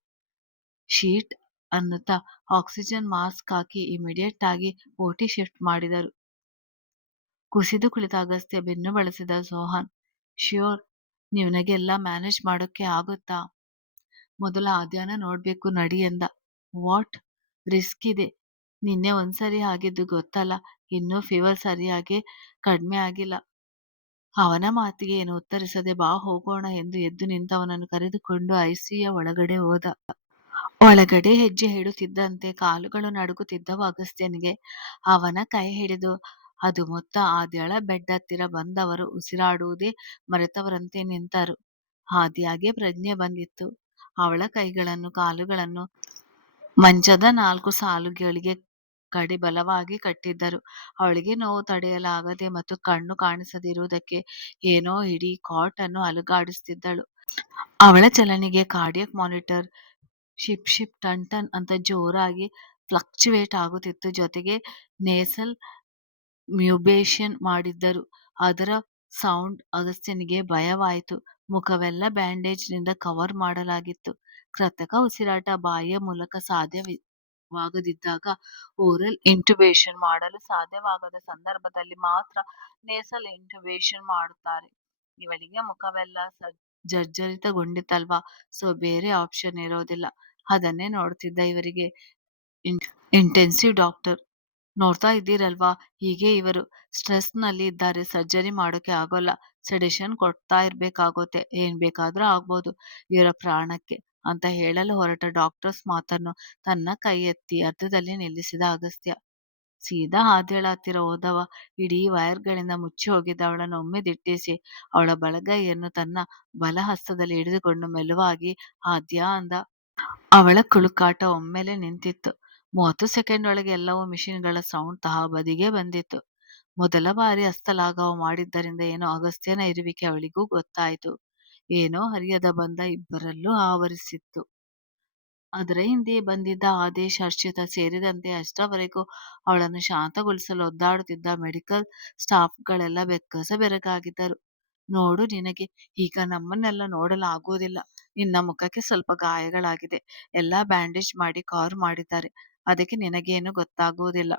ಶೀಟ್ ಅನ್ನುತ್ತಾ ಆಕ್ಸಿಜನ್ ಮಾಸ್ಕ್ ಹಾಕಿ ಇಮಿಡಿಯೇಟ್ ಆಗಿ ಓಟಿ ಶಿಫ್ಟ್ ಮಾಡಿದರು. ಕುಸಿದು ಕುಳಿತ ಅಗಸ್ತ್ಯ ಬೆನ್ನು ಬಳಸಿದ ಸೋಹನ್. ಶ್ಯೂರ್, ನಿನಗೆಲ್ಲ ಮ್ಯಾನೇಜ್ ಮಾಡೋಕ್ಕೆ ಆಗುತ್ತಾ? ಮೊದಲ ಆದ್ಯಾನ ನೋಡ್ಬೇಕು ನಡಿ ಎಂದ. ವಾಟ್? ರಿಸ್ಕ್ ಇದೆ. ನಿನ್ನೆ ಒಂದ್ಸರಿ ಆಗಿದ್ದು ಗೊತ್ತಲ್ಲ. ಇನ್ನೂ ಫೀವರ್ ಸರಿಯಾಗಿ ಕಡಿಮೆ ಆಗಿಲ್ಲ. ಅವನ ಮಾತಿಗೆ ಏನು ಉತ್ತರಿಸದೆ ಬಾ ಹೋಗೋಣ ಎಂದು ಎದ್ದು ನಿಂತವನನ್ನು ಕರೆದುಕೊಂಡು ಐಸಿಯುಯ ಒಳಗಡೆ ಹೋದ. ಒಳಗಡೆ ಹೆಜ್ಜೆ ಇಡುತ್ತಿದ್ದಂತೆ ಕಾಲುಗಳು ನಡುಗುತ್ತಿದ್ದವು ಅಗಸ್ತ್ಯನಿಗೆ. ಅವನ ಕೈ ಹಿಡಿದು ಅದು ಮೊತ್ತ ಆದ್ಯಳ ಬೆಡ್ ಹತ್ತಿರ ಬಂದವರು ಉಸಿರಾಡುವುದೇ ಮರೆತವರಂತೆ ನಿಂತರು. ಆದ್ಯಾಗೆ ಪ್ರಜ್ಞೆ ಬಂದಿತ್ತು. ಅವಳ ಕೈಗಳನ್ನು ಕಾಲುಗಳನ್ನು ಮಂಚದ 4 ಸಾಲುಗಳಿಗೆ ಕಡಿ ಬಲವಾಗಿ ಕಟ್ಟಿದ್ದರು. ಅವಳಿಗೆ ನೋವು ತಡೆಯಲಾಗದೆ ಮತ್ತು ಕಣ್ಣು ಕಾಣಿಸದೆ ಇರುವುದಕ್ಕೆ ಏನೋ ಇಡೀ ಕಾಟ್ ಅನ್ನು ಅಲುಗಾಡಿಸುತ್ತಿದ್ದಳು. ಅವಳ ಚಲನೆಗೆ cardiac monitor ship ship ton ton ಅಂತ ಜೋರಾಗಿ ಫ್ಲಕ್ಚುವೇಟ್ ಆಗುತ್ತಿತ್ತು. ಜೊತೆಗೆ ನೇಸಲ್ ಮ್ಯೂಬೇಷನ್ ಮಾಡಿದ್ದರು. ಅದರ ಸೌಂಡ್ ಅಗಸ್ತ್ಯನಿಗೆ ಭಯವಾಯಿತು. ಮುಖವೆಲ್ಲ ಬ್ಯಾಂಡೇಜ್ ನಿಂದ ಕವರ್ ಮಾಡಲಾಗಿತ್ತು. ಕೃತಕ ಉಸಿರಾಟ ಬಾಯಿಯ ಮೂಲಕ ಸಾಧ್ಯವಾಗದಿದ್ದಾಗ ಓರಲ್ ಇಂಟ್ಯುಬೇಷನ್ ಮಾಡಲು ಸಾಧ್ಯವಾಗದ ಸಂದರ್ಭದಲ್ಲಿ ಮಾತ್ರ ನೇಸಲ್ ಇಂಟ್ಯುಬೇಷನ್ ಮಾಡುತ್ತಾರೆ. ಇವಳಿಗೆ ಮುಖವೆಲ್ಲ ಜರ್ಜರಿತಗೊಂಡಿತ್ತಲ್ವಾ, ಸೊ ಬೇರೆ ಆಪ್ಷನ್ ಇರೋದಿಲ್ಲ. ಅದನ್ನೇ ನೋಡ್ತಿದ್ದ ಇವರಿಗೆ ಇಂಟೆನ್ಸಿವ್ ಡಾಕ್ಟರ್. ನೋಡ್ತಾ ಇದ್ದೀರಲ್ವಾ, ಹೀಗೆ ಇವರು ಸ್ಟ್ರೆಸ್ ನಲ್ಲಿ ಇದ್ದಾರೆ. ಸರ್ಜರಿ ಮಾಡೋಕೆ ಆಗೋಲ್ಲ. ಸೆಡೇಷನ್ ಕೊಡ್ತಾ ಇರ್ಬೇಕಾಗುತ್ತೆ. ಏನ್ ಬೇಕಾದ್ರೂ ಆಗ್ಬೋದು ಇವರ ಪ್ರಾಣಕ್ಕೆ ಅಂತ ಹೇಳಲು ಹೊರಟ ಡಾಕ್ಟರ್ಸ್ ಮಾತನ್ನು ತನ್ನ ಕೈ ಎತ್ತಿ ಅರ್ಧದಲ್ಲಿ ನಿಲ್ಲಿಸಿದ ಅಗಸ್ತ್ಯ. ಸೀದಾ ಆದ್ಯಳ ಹತ್ತಿರ ಹೋದವ ಇಡೀ ವೈರ್ಗಳಿಂದ ಮುಚ್ಚಿ ಹೋಗಿದ್ದ ಅವಳನ್ನು ಒಮ್ಮೆ ದಿಟ್ಟಿಸಿ ಅವಳ ಬಲಗೈಯನ್ನು ತನ್ನ ಬಲ ಹಸ್ತದಲ್ಲಿ ಹಿಡಿದುಕೊಂಡು ಮೆಲುವಾಗಿ ಆದ್ಯ ಅಂದ. ಅವಳ ಕುಲುಕಾಟ ಒಮ್ಮೆಲೆ ನಿಂತಿತ್ತು. 30 ಸೆಕೆಂಡ್ ಒಳಗೆ ಎಲ್ಲವೂ ಮಿಷಿನ್ಗಳ ಸೌಂಡ್ ತಹಬದಿಗೆ ಬಂದಿತ್ತು. ಮೊದಲ ಬಾರಿ ಹಸ್ತಲಾಘವ ಮಾಡಿದ್ದರಿಂದ ಏನೋ ಅಗಸ್ತ್ಯನ ಇರುವಿಕೆ ಅವಳಿಗೂ ಗೊತ್ತಾಯಿತು. ಏನೋ ಹರಿಯದ ಬಂಧ ಇಬ್ಬರಲ್ಲೂ ಆವರಿಸಿತ್ತು. ಅದರ ಹಿಂದೆ ಬಂದಿದ್ದ ಆದೇಶ್, ಹರ್ಷಿತಾ ಸೇರಿದಂತೆ ಅಷ್ಟರವರೆಗೂ ಅವಳನ್ನು ಶಾಂತಗೊಳಿಸಲು ಒದ್ದಾಡುತ್ತಿದ್ದ ಮೆಡಿಕಲ್ ಸ್ಟಾಫ್ಗಳೆಲ್ಲ ಬೆಕ್ಕಸ ಬೆರಗಾಗಿದ್ದರು. ನೋಡು, ನಿನಗೆ ಈಗ ನಮ್ಮನ್ನೆಲ್ಲ ನೋಡಲು ಆಗುವುದಿಲ್ಲ. ನಿನ್ನ ಮುಖಕ್ಕೆ ಸ್ವಲ್ಪ ಗಾಯಗಳಾಗಿದೆ. ಎಲ್ಲಾ ಬ್ಯಾಂಡೇಜ್ ಮಾಡಿ ಕವರ್ ಮಾಡಿದ್ದಾರೆ. ಅದಕ್ಕೆ ನಿನಗೇನು ಗೊತ್ತಾಗುವುದಿಲ್ಲ.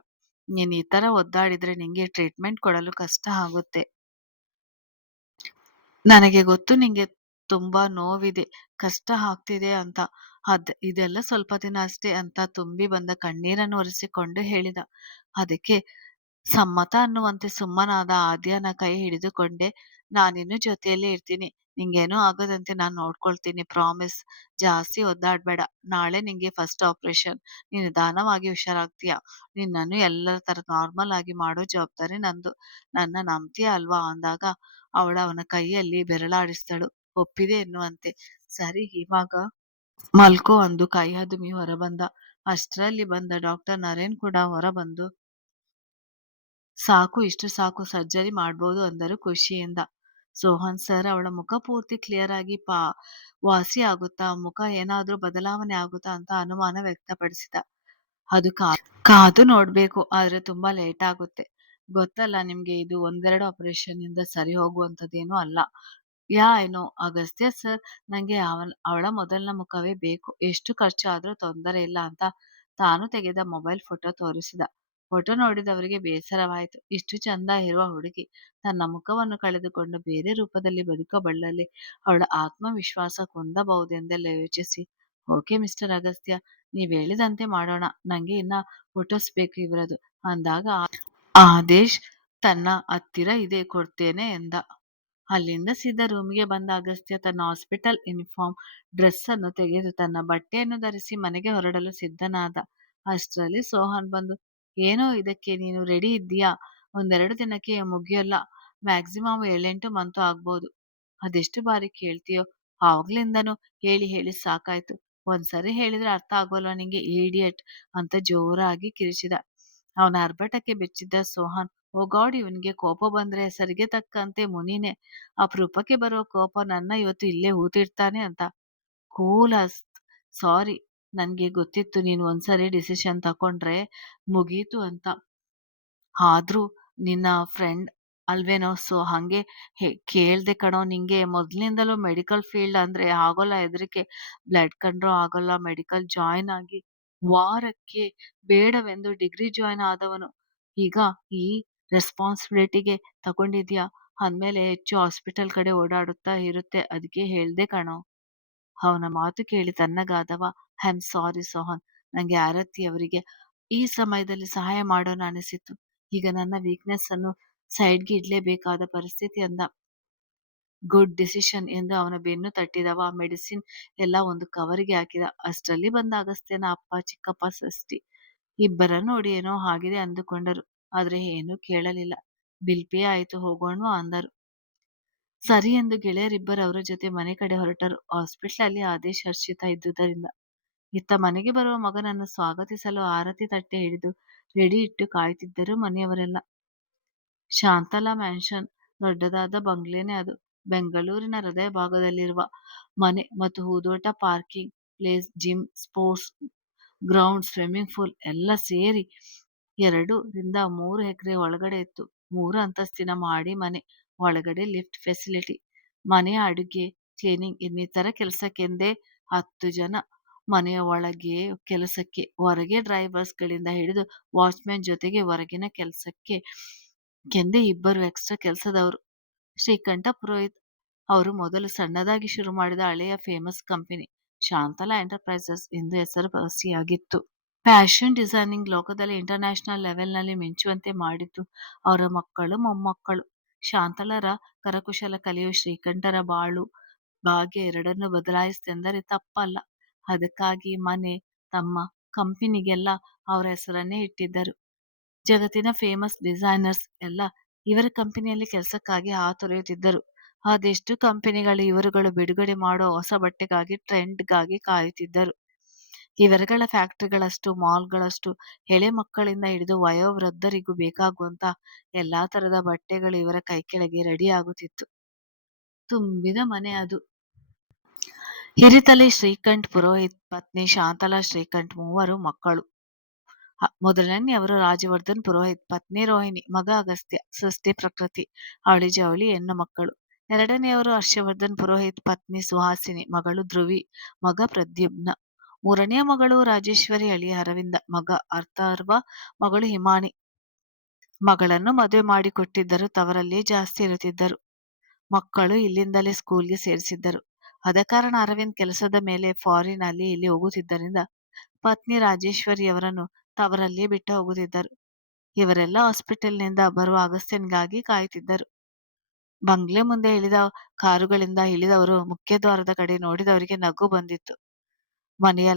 ನೀನ್ ಈ ತರ ಒದ್ದಾಡಿದ್ರೆ ನಿಂಗೆ ಟ್ರೀಟ್ಮೆಂಟ್ ಕೊಡಲು ಕಷ್ಟ ಆಗುತ್ತೆ. ನನಗೆ ಗೊತ್ತು ನಿಂಗೆ ತುಂಬಾ ನೋವಿದೆ, ಕಷ್ಟ ಆಗ್ತಿದೆ ಅಂತ. ಇದೆಲ್ಲ ಸ್ವಲ್ಪ ದಿನ ಅಷ್ಟೇ ಅಂತ ತುಂಬಿ ಬಂದ ಕಣ್ಣೀರನ್ನು ಒರೆಸಿಕೊಂಡು ಹೇಳಿದ. ಅದಕ್ಕೆ ಸಮ್ಮತ ಅನ್ನುವಂತೆ ಸುಮ್ಮನಾದ ಆದ್ಯನ ಕೈ ಹಿಡಿದುಕೊಂಡೆ. ನಾನಿನ್ನು ಜೊತೆಯಲ್ಲೇ ಇರ್ತೀನಿ. ನಿಂಗೇನೂ ಆಗದಂತೆ ನಾನ್ ನೋಡ್ಕೊಳ್ತೀನಿ, ಪ್ರಾಮಿಸ್. ಜಾಸ್ತಿ ಒದ್ದಾಡ್ಬೇಡ. ನಾಳೆ ನಿಂಗೆ ಫಸ್ಟ್ ಆಪರೇಷನ್. ನೀನು ನಿಧಾನವಾಗಿ ಹುಷಾರಾಗ್ತೀಯ. ನಿನ್ನನ್ನು ಎಲ್ಲರ ತರ ನಾರ್ಮಲ್ ಆಗಿ ಮಾಡೋ ಜವಾಬ್ದಾರಿ ನಂದು. ನನ್ನ ನಂಬ್ತೀಯ ಅಲ್ವಾ ಅಂದಾಗ ಅವನ ಕೈಯಲ್ಲಿ ಬೆರಳಾಡಿಸಿದಳು, ಒಪ್ಪಿದೆ ಎನ್ನುವಂತೆ. ಸರಿ, ಇವಾಗ ಮಲ್ಕೋ ಅಂದು ಕೈ ಹದುಮಿ ಹೊರಬಂದ. ಅಷ್ಟರಲ್ಲಿ ಬಂದ ಡಾಕ್ಟರ್ ನರೇನ್ ಕೂಡ ಹೊರಬಂದು, ಸಾಕು, ಇಷ್ಟು ಸಾಕು, ಸರ್ಜರಿ ಮಾಡ್ಬೋದು ಅಂದರು ಖುಷಿಯಿಂದ. ಸೋಹನ್ ಸರ್ ಅವಳ ಮುಖ ಪೂರ್ತಿ ಕ್ಲಿಯರ್ ಆಗಿ ವಾಸಿ ಆಗುತ್ತಾ, ಮುಖ ಏನಾದ್ರೂ ಬದಲಾವಣೆ ಆಗುತ್ತಾ ಅಂತ ಅನುಮಾನ ವ್ಯಕ್ತಪಡಿಸಿದ. ಅದು ಕಾದು ನೋಡ್ಬೇಕು, ಆದ್ರೆ ತುಂಬಾ ಲೇಟ್ ಆಗುತ್ತೆ. ಗೊತ್ತಲ್ಲ ನಿಮ್ಗೆ, ಇದು ಒಂದೆರಡು ಆಪರೇಷನ್ ಇಂದ ಸರಿ ಹೋಗುವಂತದ್ದೇನೂ ಅಲ್ಲ. ಏನೋ ಅಗಸ್ತ್ಯ ಸರ್, ನಂಗೆ ಅವಳ ಮೊದಲನ ಮುಖವೇ ಬೇಕು. ಎಷ್ಟು ಖರ್ಚು ಆದ್ರೂ ತೊಂದರೆ ಇಲ್ಲ ಅಂತ ತಾನು ತೆಗೆದ ಮೊಬೈಲ್ ಫೋಟೋ ತೋರಿಸಿದ. ಫೋಟೋ ನೋಡಿದವರಿಗೆ ಬೇಸರವಾಯಿತು. ಇಷ್ಟು ಚಂದ ಇರುವ ಹುಡುಗಿ ತನ್ನ ಮುಖವನ್ನು ಕಳೆದುಕೊಂಡು ಬೇರೆ ರೂಪದಲ್ಲಿ ಬದುಕಬಲ್ಲಲ್ಲಿ ಅವಳ ಆತ್ಮವಿಶ್ವಾಸ ಕುಂದಬಹುದೆಂದೆಲ್ಲ ಯೋಚಿಸಿ, ಓಕೆ ಮಿಸ್ಟರ್ ಅಗಸ್ತ್ಯ, ನೀವ್ ಹೇಳಿದಂತೆ ಮಾಡೋಣ. ನಂಗೆ ಇನ್ನ ಫೋಟೋಸ್ ಬೇಕು ಇವರದು ಅಂದಾಗ ಆದೇಶ್ ತನ್ನ ಹತ್ತಿರ ಇದೆ, ಕೊಡ್ತೇನೆ ಎಂದ. ಅಲ್ಲಿಂದ ಸೀದಾ ರೂಮಿಗೆ ಬಂದ ಅಗಸ್ತ್ಯ ತನ್ನ ಹಾಸ್ಪಿಟಲ್ ಯೂನಿಫಾರ್ಮ್ ಡ್ರೆಸ್ ಅನ್ನು ತೆಗೆದು ತನ್ನ ಬಟ್ಟೆಯನ್ನು ಧರಿಸಿ ಮನೆಗೆ ಹೊರಡಲು ಸಿದ್ಧನಾದ. ಅಷ್ಟರಲ್ಲಿ ಸೋಹನ್ ಬಂದು, ಏನೋ ಇದಕ್ಕೆ ನೀನು ರೆಡಿ ಇದ್ದೀಯಾ? ಒಂದೆರಡು ದಿನಕ್ಕೆ ಮುಗಿಯೋಲ್ಲ, ಮ್ಯಾಕ್ಸಿಮಮ್ 7-8 ಮಂತು ಆಗ್ಬೋದು. ಅದೆಷ್ಟು ಬಾರಿ ಕೇಳ್ತೀಯೋ? ಆವಾಗ್ಲಿಂದನೂ ಹೇಳಿ ಹೇಳಿ ಸಾಕಾಯ್ತು. ಒಂದ್ಸರಿ ಹೇಳಿದ್ರೆ ಅರ್ಥ ಆಗೋಲ್ವಾ ನಿಂಗೆ ಈಡಿಯಟ್ ಅಂತ ಜೋರಾಗಿ ಕಿರಿಚಿದ. ಅವನ ಅರ್ಭಟಕ್ಕೆ ಬೆಚ್ಚಿದ್ದ ಸೋಹನ್, ಓ ಗಾಡ್, ಇವನ್ಗೆ ಕೋಪ ಬಂದ್ರೆ ಸರಿಗೆ ತಕ್ಕಂತೆ ಮುನಿನೆ. ಅಪರೂಪಕ್ಕೆ ಬರೋ ಕೋಪ ನನ್ನ ಇವತ್ತು ಇಲ್ಲೇ ಹೂತಿಡ್ತಾನೆ ಅಂತ. ಕೂಲ್ ಅಸ್, ಸಾರಿ, ನನ್ಗೆ ಗೊತ್ತಿತ್ತು ನೀನು ಒಂದ್ಸರಿ ಡಿಸಿಷನ್ ತಕೊಂಡ್ರೆ ಮುಗೀತು ಅಂತ. ಆದ್ರೂ ನಿನ್ನ ಫ್ರೆಂಡ್ ಅಲ್ವೇನೋ, ಸೊ ಹಂಗೆ ಕೇಳ್ದೆ ಕಣೋ. ನಿಂಗೆ ಮೊದ್ಲಿಂದಲೂ ಮೆಡಿಕಲ್ ಫೀಲ್ಡ್ ಅಂದ್ರೆ ಆಗೋಲ್ಲ ಹೆದರಿಕೆ. ಬ್ಲಡ್ ಕಂಡ್ರೂ ಆಗೋಲ್ಲ. ಮೆಡಿಕಲ್ ಜಾಯ್ನ್ ಆಗಿ ವಾರಕ್ಕೆ ಬೇಡವೆಂದು ಡಿಗ್ರಿ ಜಾಯ್ನ್ ಆದವನು. ಈಗ ಈ ರೆಸ್ಪಾನ್ಸಿಬಿಲಿಟಿಗೆ ತಗೊಂಡಿದ್ಯಾ ಅಂದ್ಮೇಲೆ ಹೆಚ್ಚು ಹಾಸ್ಪಿಟಲ್ ಕಡೆ ಓಡಾಡುತ್ತಾ ಇರುತ್ತೆ. ಅದಕ್ಕೆ ಹೇಳ್ದೆ ಕಣೋ. ಅವನ ಮಾತು ಕೇಳಿ ತಣ್ಣಗಾದವ. I am sorry Sohan. ನಂಗೆ ಆರತಿ ಅವರಿಗೆ ಈ ಸಮಯದಲ್ಲಿ ಸಹಾಯ ಮಾಡೋಣ ಅನಿಸಿತ್ತು. ಈಗ ನನ್ನ ವೀಕ್ನೆಸ್ ಅನ್ನು ಸೈಡ್ಗೆ ಇಡ್ಲೇಬೇಕಾದ ಪರಿಸ್ಥಿತಿ ಅಂದ. ಗುಡ್ ಡಿಸಿಷನ್ ಎಂದು ಅವನ ಬೆನ್ನು ತಟ್ಟಿದವ. ಮೆಡಿಸಿನ್ ಎಲ್ಲ ಒಂದು ಕವರಿಗೆ ಹಾಕಿದ. ಅಷ್ಟರಲ್ಲಿ ಬಂದ ಅಗಸ್ತ್ಯನ ಅಪ್ಪ, ಚಿಕ್ಕಪ್ಪ, ಷಷ್ಠಿ ಇಬ್ಬರನ್ನು ನೋಡಿ ಏನೋ ಆಗಿದೆ ಅಂದುಕೊಂಡರು. ಆದ್ರೆ ಏನೂ ಕೇಳಲಿಲ್ಲ. ಬಿಲ್ ಪೇ ಆಯ್ತು, ಹೋಗೋಣ್ವಾ ಅಂದರು. ಸರಿ ಎಂದು ಗೆಳೆಯರಿಬ್ಬರು ಅವರ ಜೊತೆ ಮನೆ ಕಡೆ ಹೊರಟರು. ಹಾಸ್ಪಿಟ್ಲಲ್ಲಿ ಆದೇಶ್ ಹರ್ಷಿತಾ ಇದ್ದುದರಿಂದ ಇತ್ತ ಮನೆಗೆ ಬರುವ ಮಗನನ್ನು ಸ್ವಾಗತಿಸಲು ಆರತಿ ತಟ್ಟೆ ಹಿಡಿದು ರೆಡಿ ಇಟ್ಟು ಕಾಯ್ತಿದ್ದರು ಮನೆಯವರೆಲ್ಲ. ಶಾಂತಲಾ ಮ್ಯಾನ್ಷನ್ ದೊಡ್ಡದಾದ ಬಂಗ್ಲೆನೇ ಅದು. ಬೆಂಗಳೂರಿನ ಹೃದಯ ಭಾಗದಲ್ಲಿರುವ ಮನೆ ಮತ್ತು ಹೂದೋಟ, parking place, gym, sports ground, swimming pool ಎಲ್ಲ ಸೇರಿ 2 ರಿಂದ 3 ಎಕರೆ ಒಳಗಡೆ ಇತ್ತು. 3 ಅಂತಸ್ತಿನ ಮಾಡಿ ಮನೆ. ಒಳಗಡೆ ಲಿಫ್ಟ್ ಫೆಸಿಲಿಟಿ. ಮನೆಯ ಅಡುಗೆ, ಕ್ಲೀನಿಂಗ್ ಇನ್ನಿತರ ಕೆಲಸಕ್ಕೆಂದೇ 10 ಜನ. ಮನೆಯ ಒಳಗೆ ಕೆಲಸಕ್ಕೆ, ಹೊರಗೆ ಡ್ರೈವರ್ಸ್ ಗಳಿಂದ ಹಿಡಿದು ವಾಚ್ಮ್ಯಾನ್ ಜೊತೆಗೆ ಹೊರಗಿನ ಕೆಲಸಕ್ಕೆ ಕೆಂದೇ 2 ಎಕ್ಸ್ಟ್ರಾ ಕೆಲಸದವರು. ಶ್ರೀಕಂಠ ಪುರೋಹಿತ್ ಅವರು ಮೊದಲು ಸಣ್ಣದಾಗಿ ಶುರು ಮಾಡಿದ ಹಳೆಯ ಫೇಮಸ್ ಕಂಪನಿ ಶಾಂತಲಾ ಎಂಟರ್ಪ್ರೈಸಸ್ ಎಂದು ಹೆಸರುವಾಸಿಯಾಗಿತ್ತು. ಫ್ಯಾಷನ್ ಡಿಸೈನಿಂಗ್ ಲೋಕದಲ್ಲಿ ಇಂಟರ್ನ್ಯಾಷನಲ್ ಲೆವೆಲ್ನಲ್ಲಿ ಮಿಂಚುವಂತೆ ಮಾಡಿದ್ದು ಅವರ ಮಕ್ಕಳು ಮೊಮ್ಮಕ್ಕಳು. ಶಾಂತಲರ ಕರಕುಶಲ ಕಲೆಯು ಶ್ರೀಕಂಠರ ಬಾಳು ಭಾಗ್ಯ ಎರಡನ್ನೂ ಬದಲಾಯಿಸಿತೆಂದರೆ ತಪ್ಪಲ್ಲ. ಅದಕ್ಕಾಗಿ ಮನೆ, ತಮ್ಮ ಕಂಪನಿಗೆಲ್ಲ ಅವರ ಹೆಸರನ್ನೇ ಇಟ್ಟಿದ್ದರು. ಜಗತ್ತಿನ ಫೇಮಸ್ ಡಿಸೈನರ್ಸ್ ಎಲ್ಲ ಇವರ ಕಂಪನಿಯಲ್ಲಿ ಕೆಲಸಕ್ಕಾಗಿ ಹಾತೊರೆಯುತ್ತಿದ್ದರು. ಅದೆಷ್ಟು ಕಂಪನಿಗಳು ಇವರುಗಳು ಬಿಡುಗಡೆ ಮಾಡೋ ಹೊಸ ಬಟ್ಟೆಗಾಗಿ, ಟ್ರೆಂಡ್ಗಾಗಿ ಕಾಯುತ್ತಿದ್ದರು. ಇವರುಗಳ ಫ್ಯಾಕ್ಟರಿಗಳಷ್ಟು, ಮಾಲ್ಗಳಷ್ಟು ಎಳೆ ಮಕ್ಕಳಿಂದ ಹಿಡಿದು ವಯೋವೃದ್ಧರಿಗೂ ಬೇಕಾಗುವಂತ ಎಲ್ಲಾ ತರದ ಬಟ್ಟೆಗಳು ಇವರ ಕೈಕೆಳಗೆ ರೆಡಿ ಆಗುತ್ತಿತ್ತು. ತುಂಬಿದ ಮನೆ ಅದು. ಹಿರಿತಲೆ ಶ್ರೀಕಂಠ್ ಪುರೋಹಿತ್, ಪತ್ನಿ ಶಾಂತಲಾ ಶ್ರೀಕಂಠ್, 3 ಮಕ್ಕಳು. ಮೊದಲನೆಯವರು ರಾಜವರ್ಧನ್ ಪುರೋಹಿತ್, ಪತ್ನಿ ರೋಹಿಣಿ, ಮಗ ಅಗಸ್ತ್ಯ, ಸೃಷ್ಟಿ ಪ್ರಕೃತಿ, ಅವಳಿ ಜವಳಿ ಹೆಣ್ಣು ಮಕ್ಕಳು. ಎರಡನೆಯವರು ಹರ್ಷವರ್ಧನ್ ಪುರೋಹಿತ್, ಪತ್ನಿ ಸುಹಾಸಿನಿ, ಮಗಳು ಧ್ರುವಿ, ಮಗ ಪ್ರದ್ಯುಮ್ನ. ಮೂರನೆಯ ಮಗಳು ರಾಜೇಶ್ವರಿ, ಅಳಿಯ ಅರವಿಂದ, ಮಗ ಅಥರ್ವ, ಮಗಳು ಹಿಮಾನಿ. ಮಗಳನ್ನು ಮದುವೆ ಮಾಡಿಕೊಟ್ಟಿದ್ದರು. ತವರಲ್ಲೇ ಜಾಸ್ತಿ ಇರುತ್ತಿದ್ದರು. ಮಕ್ಕಳು ಇಲ್ಲಿಂದಲೇ ಸ್ಕೂಲ್ಗೆ ಸೇರಿಸಿದ್ದರು. ಆದ ಕಾರಣ ಅರವಿಂದ್ ಕೆಲಸದ ಮೇಲೆ ಫಾರಿನ್ ಅಲ್ಲಿ ಇಲ್ಲಿ ಹೋಗುತ್ತಿದ್ದರಿಂದ ಪತ್ನಿ ರಾಜೇಶ್ವರಿಯವರನ್ನು ತವರಲ್ಲೇ ಬಿಟ್ಟು ಹೋಗುತ್ತಿದ್ದರು. ಇವರೆಲ್ಲ ಹಾಸ್ಪಿಟಲ್ನಿಂದ ಬರುವ ಅಗಸ್ತ್ಯನಿಗಾಗಿ ಕಾಯುತ್ತಿದ್ದರು. ಬಂಗ್ಲೆ ಮುಂದೆ ಇಳಿದ ಕಾರುಗಳಿಂದ ಇಳಿದವರು ಮುಖ್ಯದ್ವಾರದ ಕಡೆ ನೋಡಿದವರಿಗೆ ನಗು ಬಂದಿತ್ತು. ಮನೆಯ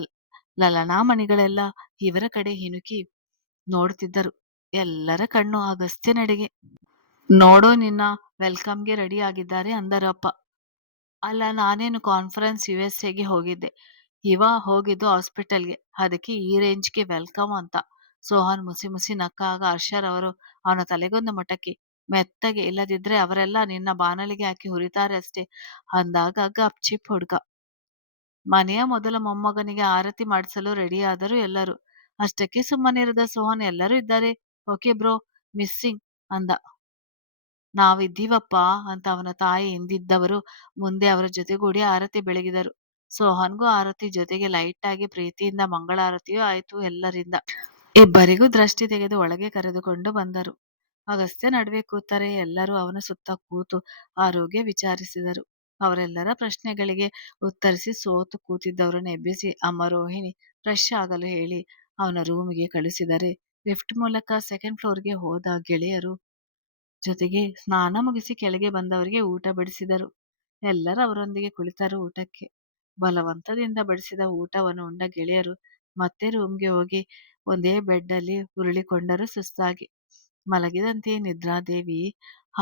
ಲಲನಾಮಣಿಗಳೆಲ್ಲ ಇವರ ಕಡೆ ಹಿನುಕಿ ನೋಡುತ್ತಿದ್ದರು. ಎಲ್ಲರ ಕಣ್ಣು ಅಗಸ್ತ್ಯನೆಡೆಗೆ. ನೋಡೋ, ನಿನ್ನ ವೆಲ್ಕಮ್ಗೆ ರೆಡಿ ಆಗಿದ್ದಾರೆ ಅಂದರು ಅಪ್ಪ. ಅಲ್ಲ, ನಾನೇನು ಕಾನ್ಫರೆನ್ಸ್ USA ಗೆ ಹೋಗಿದ್ದೆ. ಇವ ಹೋಗಿದ್ದು ಹಾಸ್ಪಿಟಲ್ಗೆ. ಅದಕ್ಕೆ ಈ ರೇಂಜ್ಗೆ ವೆಲ್ಕಮ್ ಅಂತ. ಸೋಹನ್ ಮುಸಿ ಮುಸಿ ನಕ್ಕಾಗ ಹರ್ಷರವರು ಅವನ ತಲೆಗೊಂದು ಮೊಟಕಿ, ಮೆತ್ತಗೆ, ಇಲ್ಲದಿದ್ರೆ ಅವರೆಲ್ಲ ನಿನ್ನ ಬಾನಲಿಗೆ ಹಾಕಿ ಹುರಿತಾರೆ ಅಷ್ಟೇ ಅಂದಾಗ ಗಪ್ ಚಿಪ್ ಹುಡ್ಗ. ಮನೆಯ ಮೊದಲ ಮೊಮ್ಮಗನಿಗೆ ಆರತಿ ಮಾಡಿಸಲು ರೆಡಿಯಾದರು ಎಲ್ಲರೂ. ಅಷ್ಟಕ್ಕೆ ಸುಮ್ಮನಿರದ ಸೋಹನ್, ಎಲ್ಲರೂ ಇದ್ದಾರೆ, ಓಕೆ ಬ್ರೋ, ಮಿಸ್ಸಿಂಗ್ ಅಂದ. ನಾವಿದ್ದೀವಪ್ಪ ಅಂತ ಅವನ ತಾಯಿ ಹಿಂದಿದ್ದವರು ಮುಂದೆ ಅವರ ಜೊತೆಗೂಡಿ ಆರತಿ ಬೆಳಗಿದರು. ಸೋಹನ್ಗೂ ಆರತಿ ಜೊತೆಗೆ ಲೈಟ್ ಆಗಿ ಪ್ರೀತಿಯಿಂದ ಮಂಗಳಾರತಿಯೂ ಆಯಿತು ಎಲ್ಲರಿಂದ. ಇಬ್ಬರಿಗೂ ದೃಷ್ಟಿ ತೆಗೆದು ಒಳಗೆ ಕರೆದುಕೊಂಡು ಬಂದರು. ಅಗಸ್ತ್ಯ ನಡುವೆ ಕೂತರೆ ಎಲ್ಲರೂ ಅವನ ಸುತ್ತ ಕೂತು ಆರೋಗ್ಯ ವಿಚಾರಿಸಿದರು. ಅವರೆಲ್ಲರ ಪ್ರಶ್ನೆಗಳಿಗೆ ಉತ್ತರಿಸಿ ಸೋತು ಕೂತಿದ್ದವರನ್ನು ಎಬ್ಬಿಸಿ ಅಮ್ಮ ರೋಹಿಣಿ ಫ್ರೆಶ್ ಆಗಲು ಹೇಳಿ ಅವನ ರೂಮಿಗೆ ಕಳಿಸಿದರೆ, ಲಿಫ್ಟ್ ಮೂಲಕ ಸೆಕೆಂಡ್ ಫ್ಲೋರ್ಗೆ ಹೋದ ಗೆಳೆಯರು ಜೊತೆಗೆ ಸ್ನಾನ ಮುಗಿಸಿ ಕೆಳಗೆ ಬಂದವರಿಗೆ ಊಟ ಬಡಿಸಿದರು. ಎಲ್ಲರೂ ಅವರೊಂದಿಗೆ ಕುಳಿತರು ಊಟಕ್ಕೆ. ಬಲವಂತದಿಂದ ಬಡಿಸಿದ ಊಟವನ್ನು ಉಂಡ ಗೆಳೆಯರು ಮತ್ತೆ ರೂಮ್ಗೆ ಹೋಗಿ ಒಂದೇ ಬೆಡ್ ಅಲ್ಲಿ ಉರುಳಿಕೊಂಡರು ಸುಸ್ತಾಗಿ. ಮಲಗಿದಂತೆಯೇ ನಿದ್ರಾದೇವಿ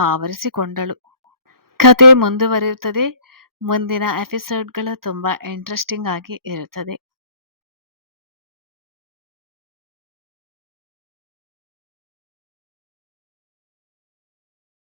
ಆವರಿಸಿಕೊಂಡಳು. ಕತೆ ಮುಂದುವರಿಯುತ್ತದೆ. ಮುಂದಿನ ಎಪಿಸೋಡ್‌ಗಳು ತುಂಬಾ ಇಂಟ್ರೆಸ್ಟಿಂಗ್ ಆಗಿ ಇರುತ್ತದೆ.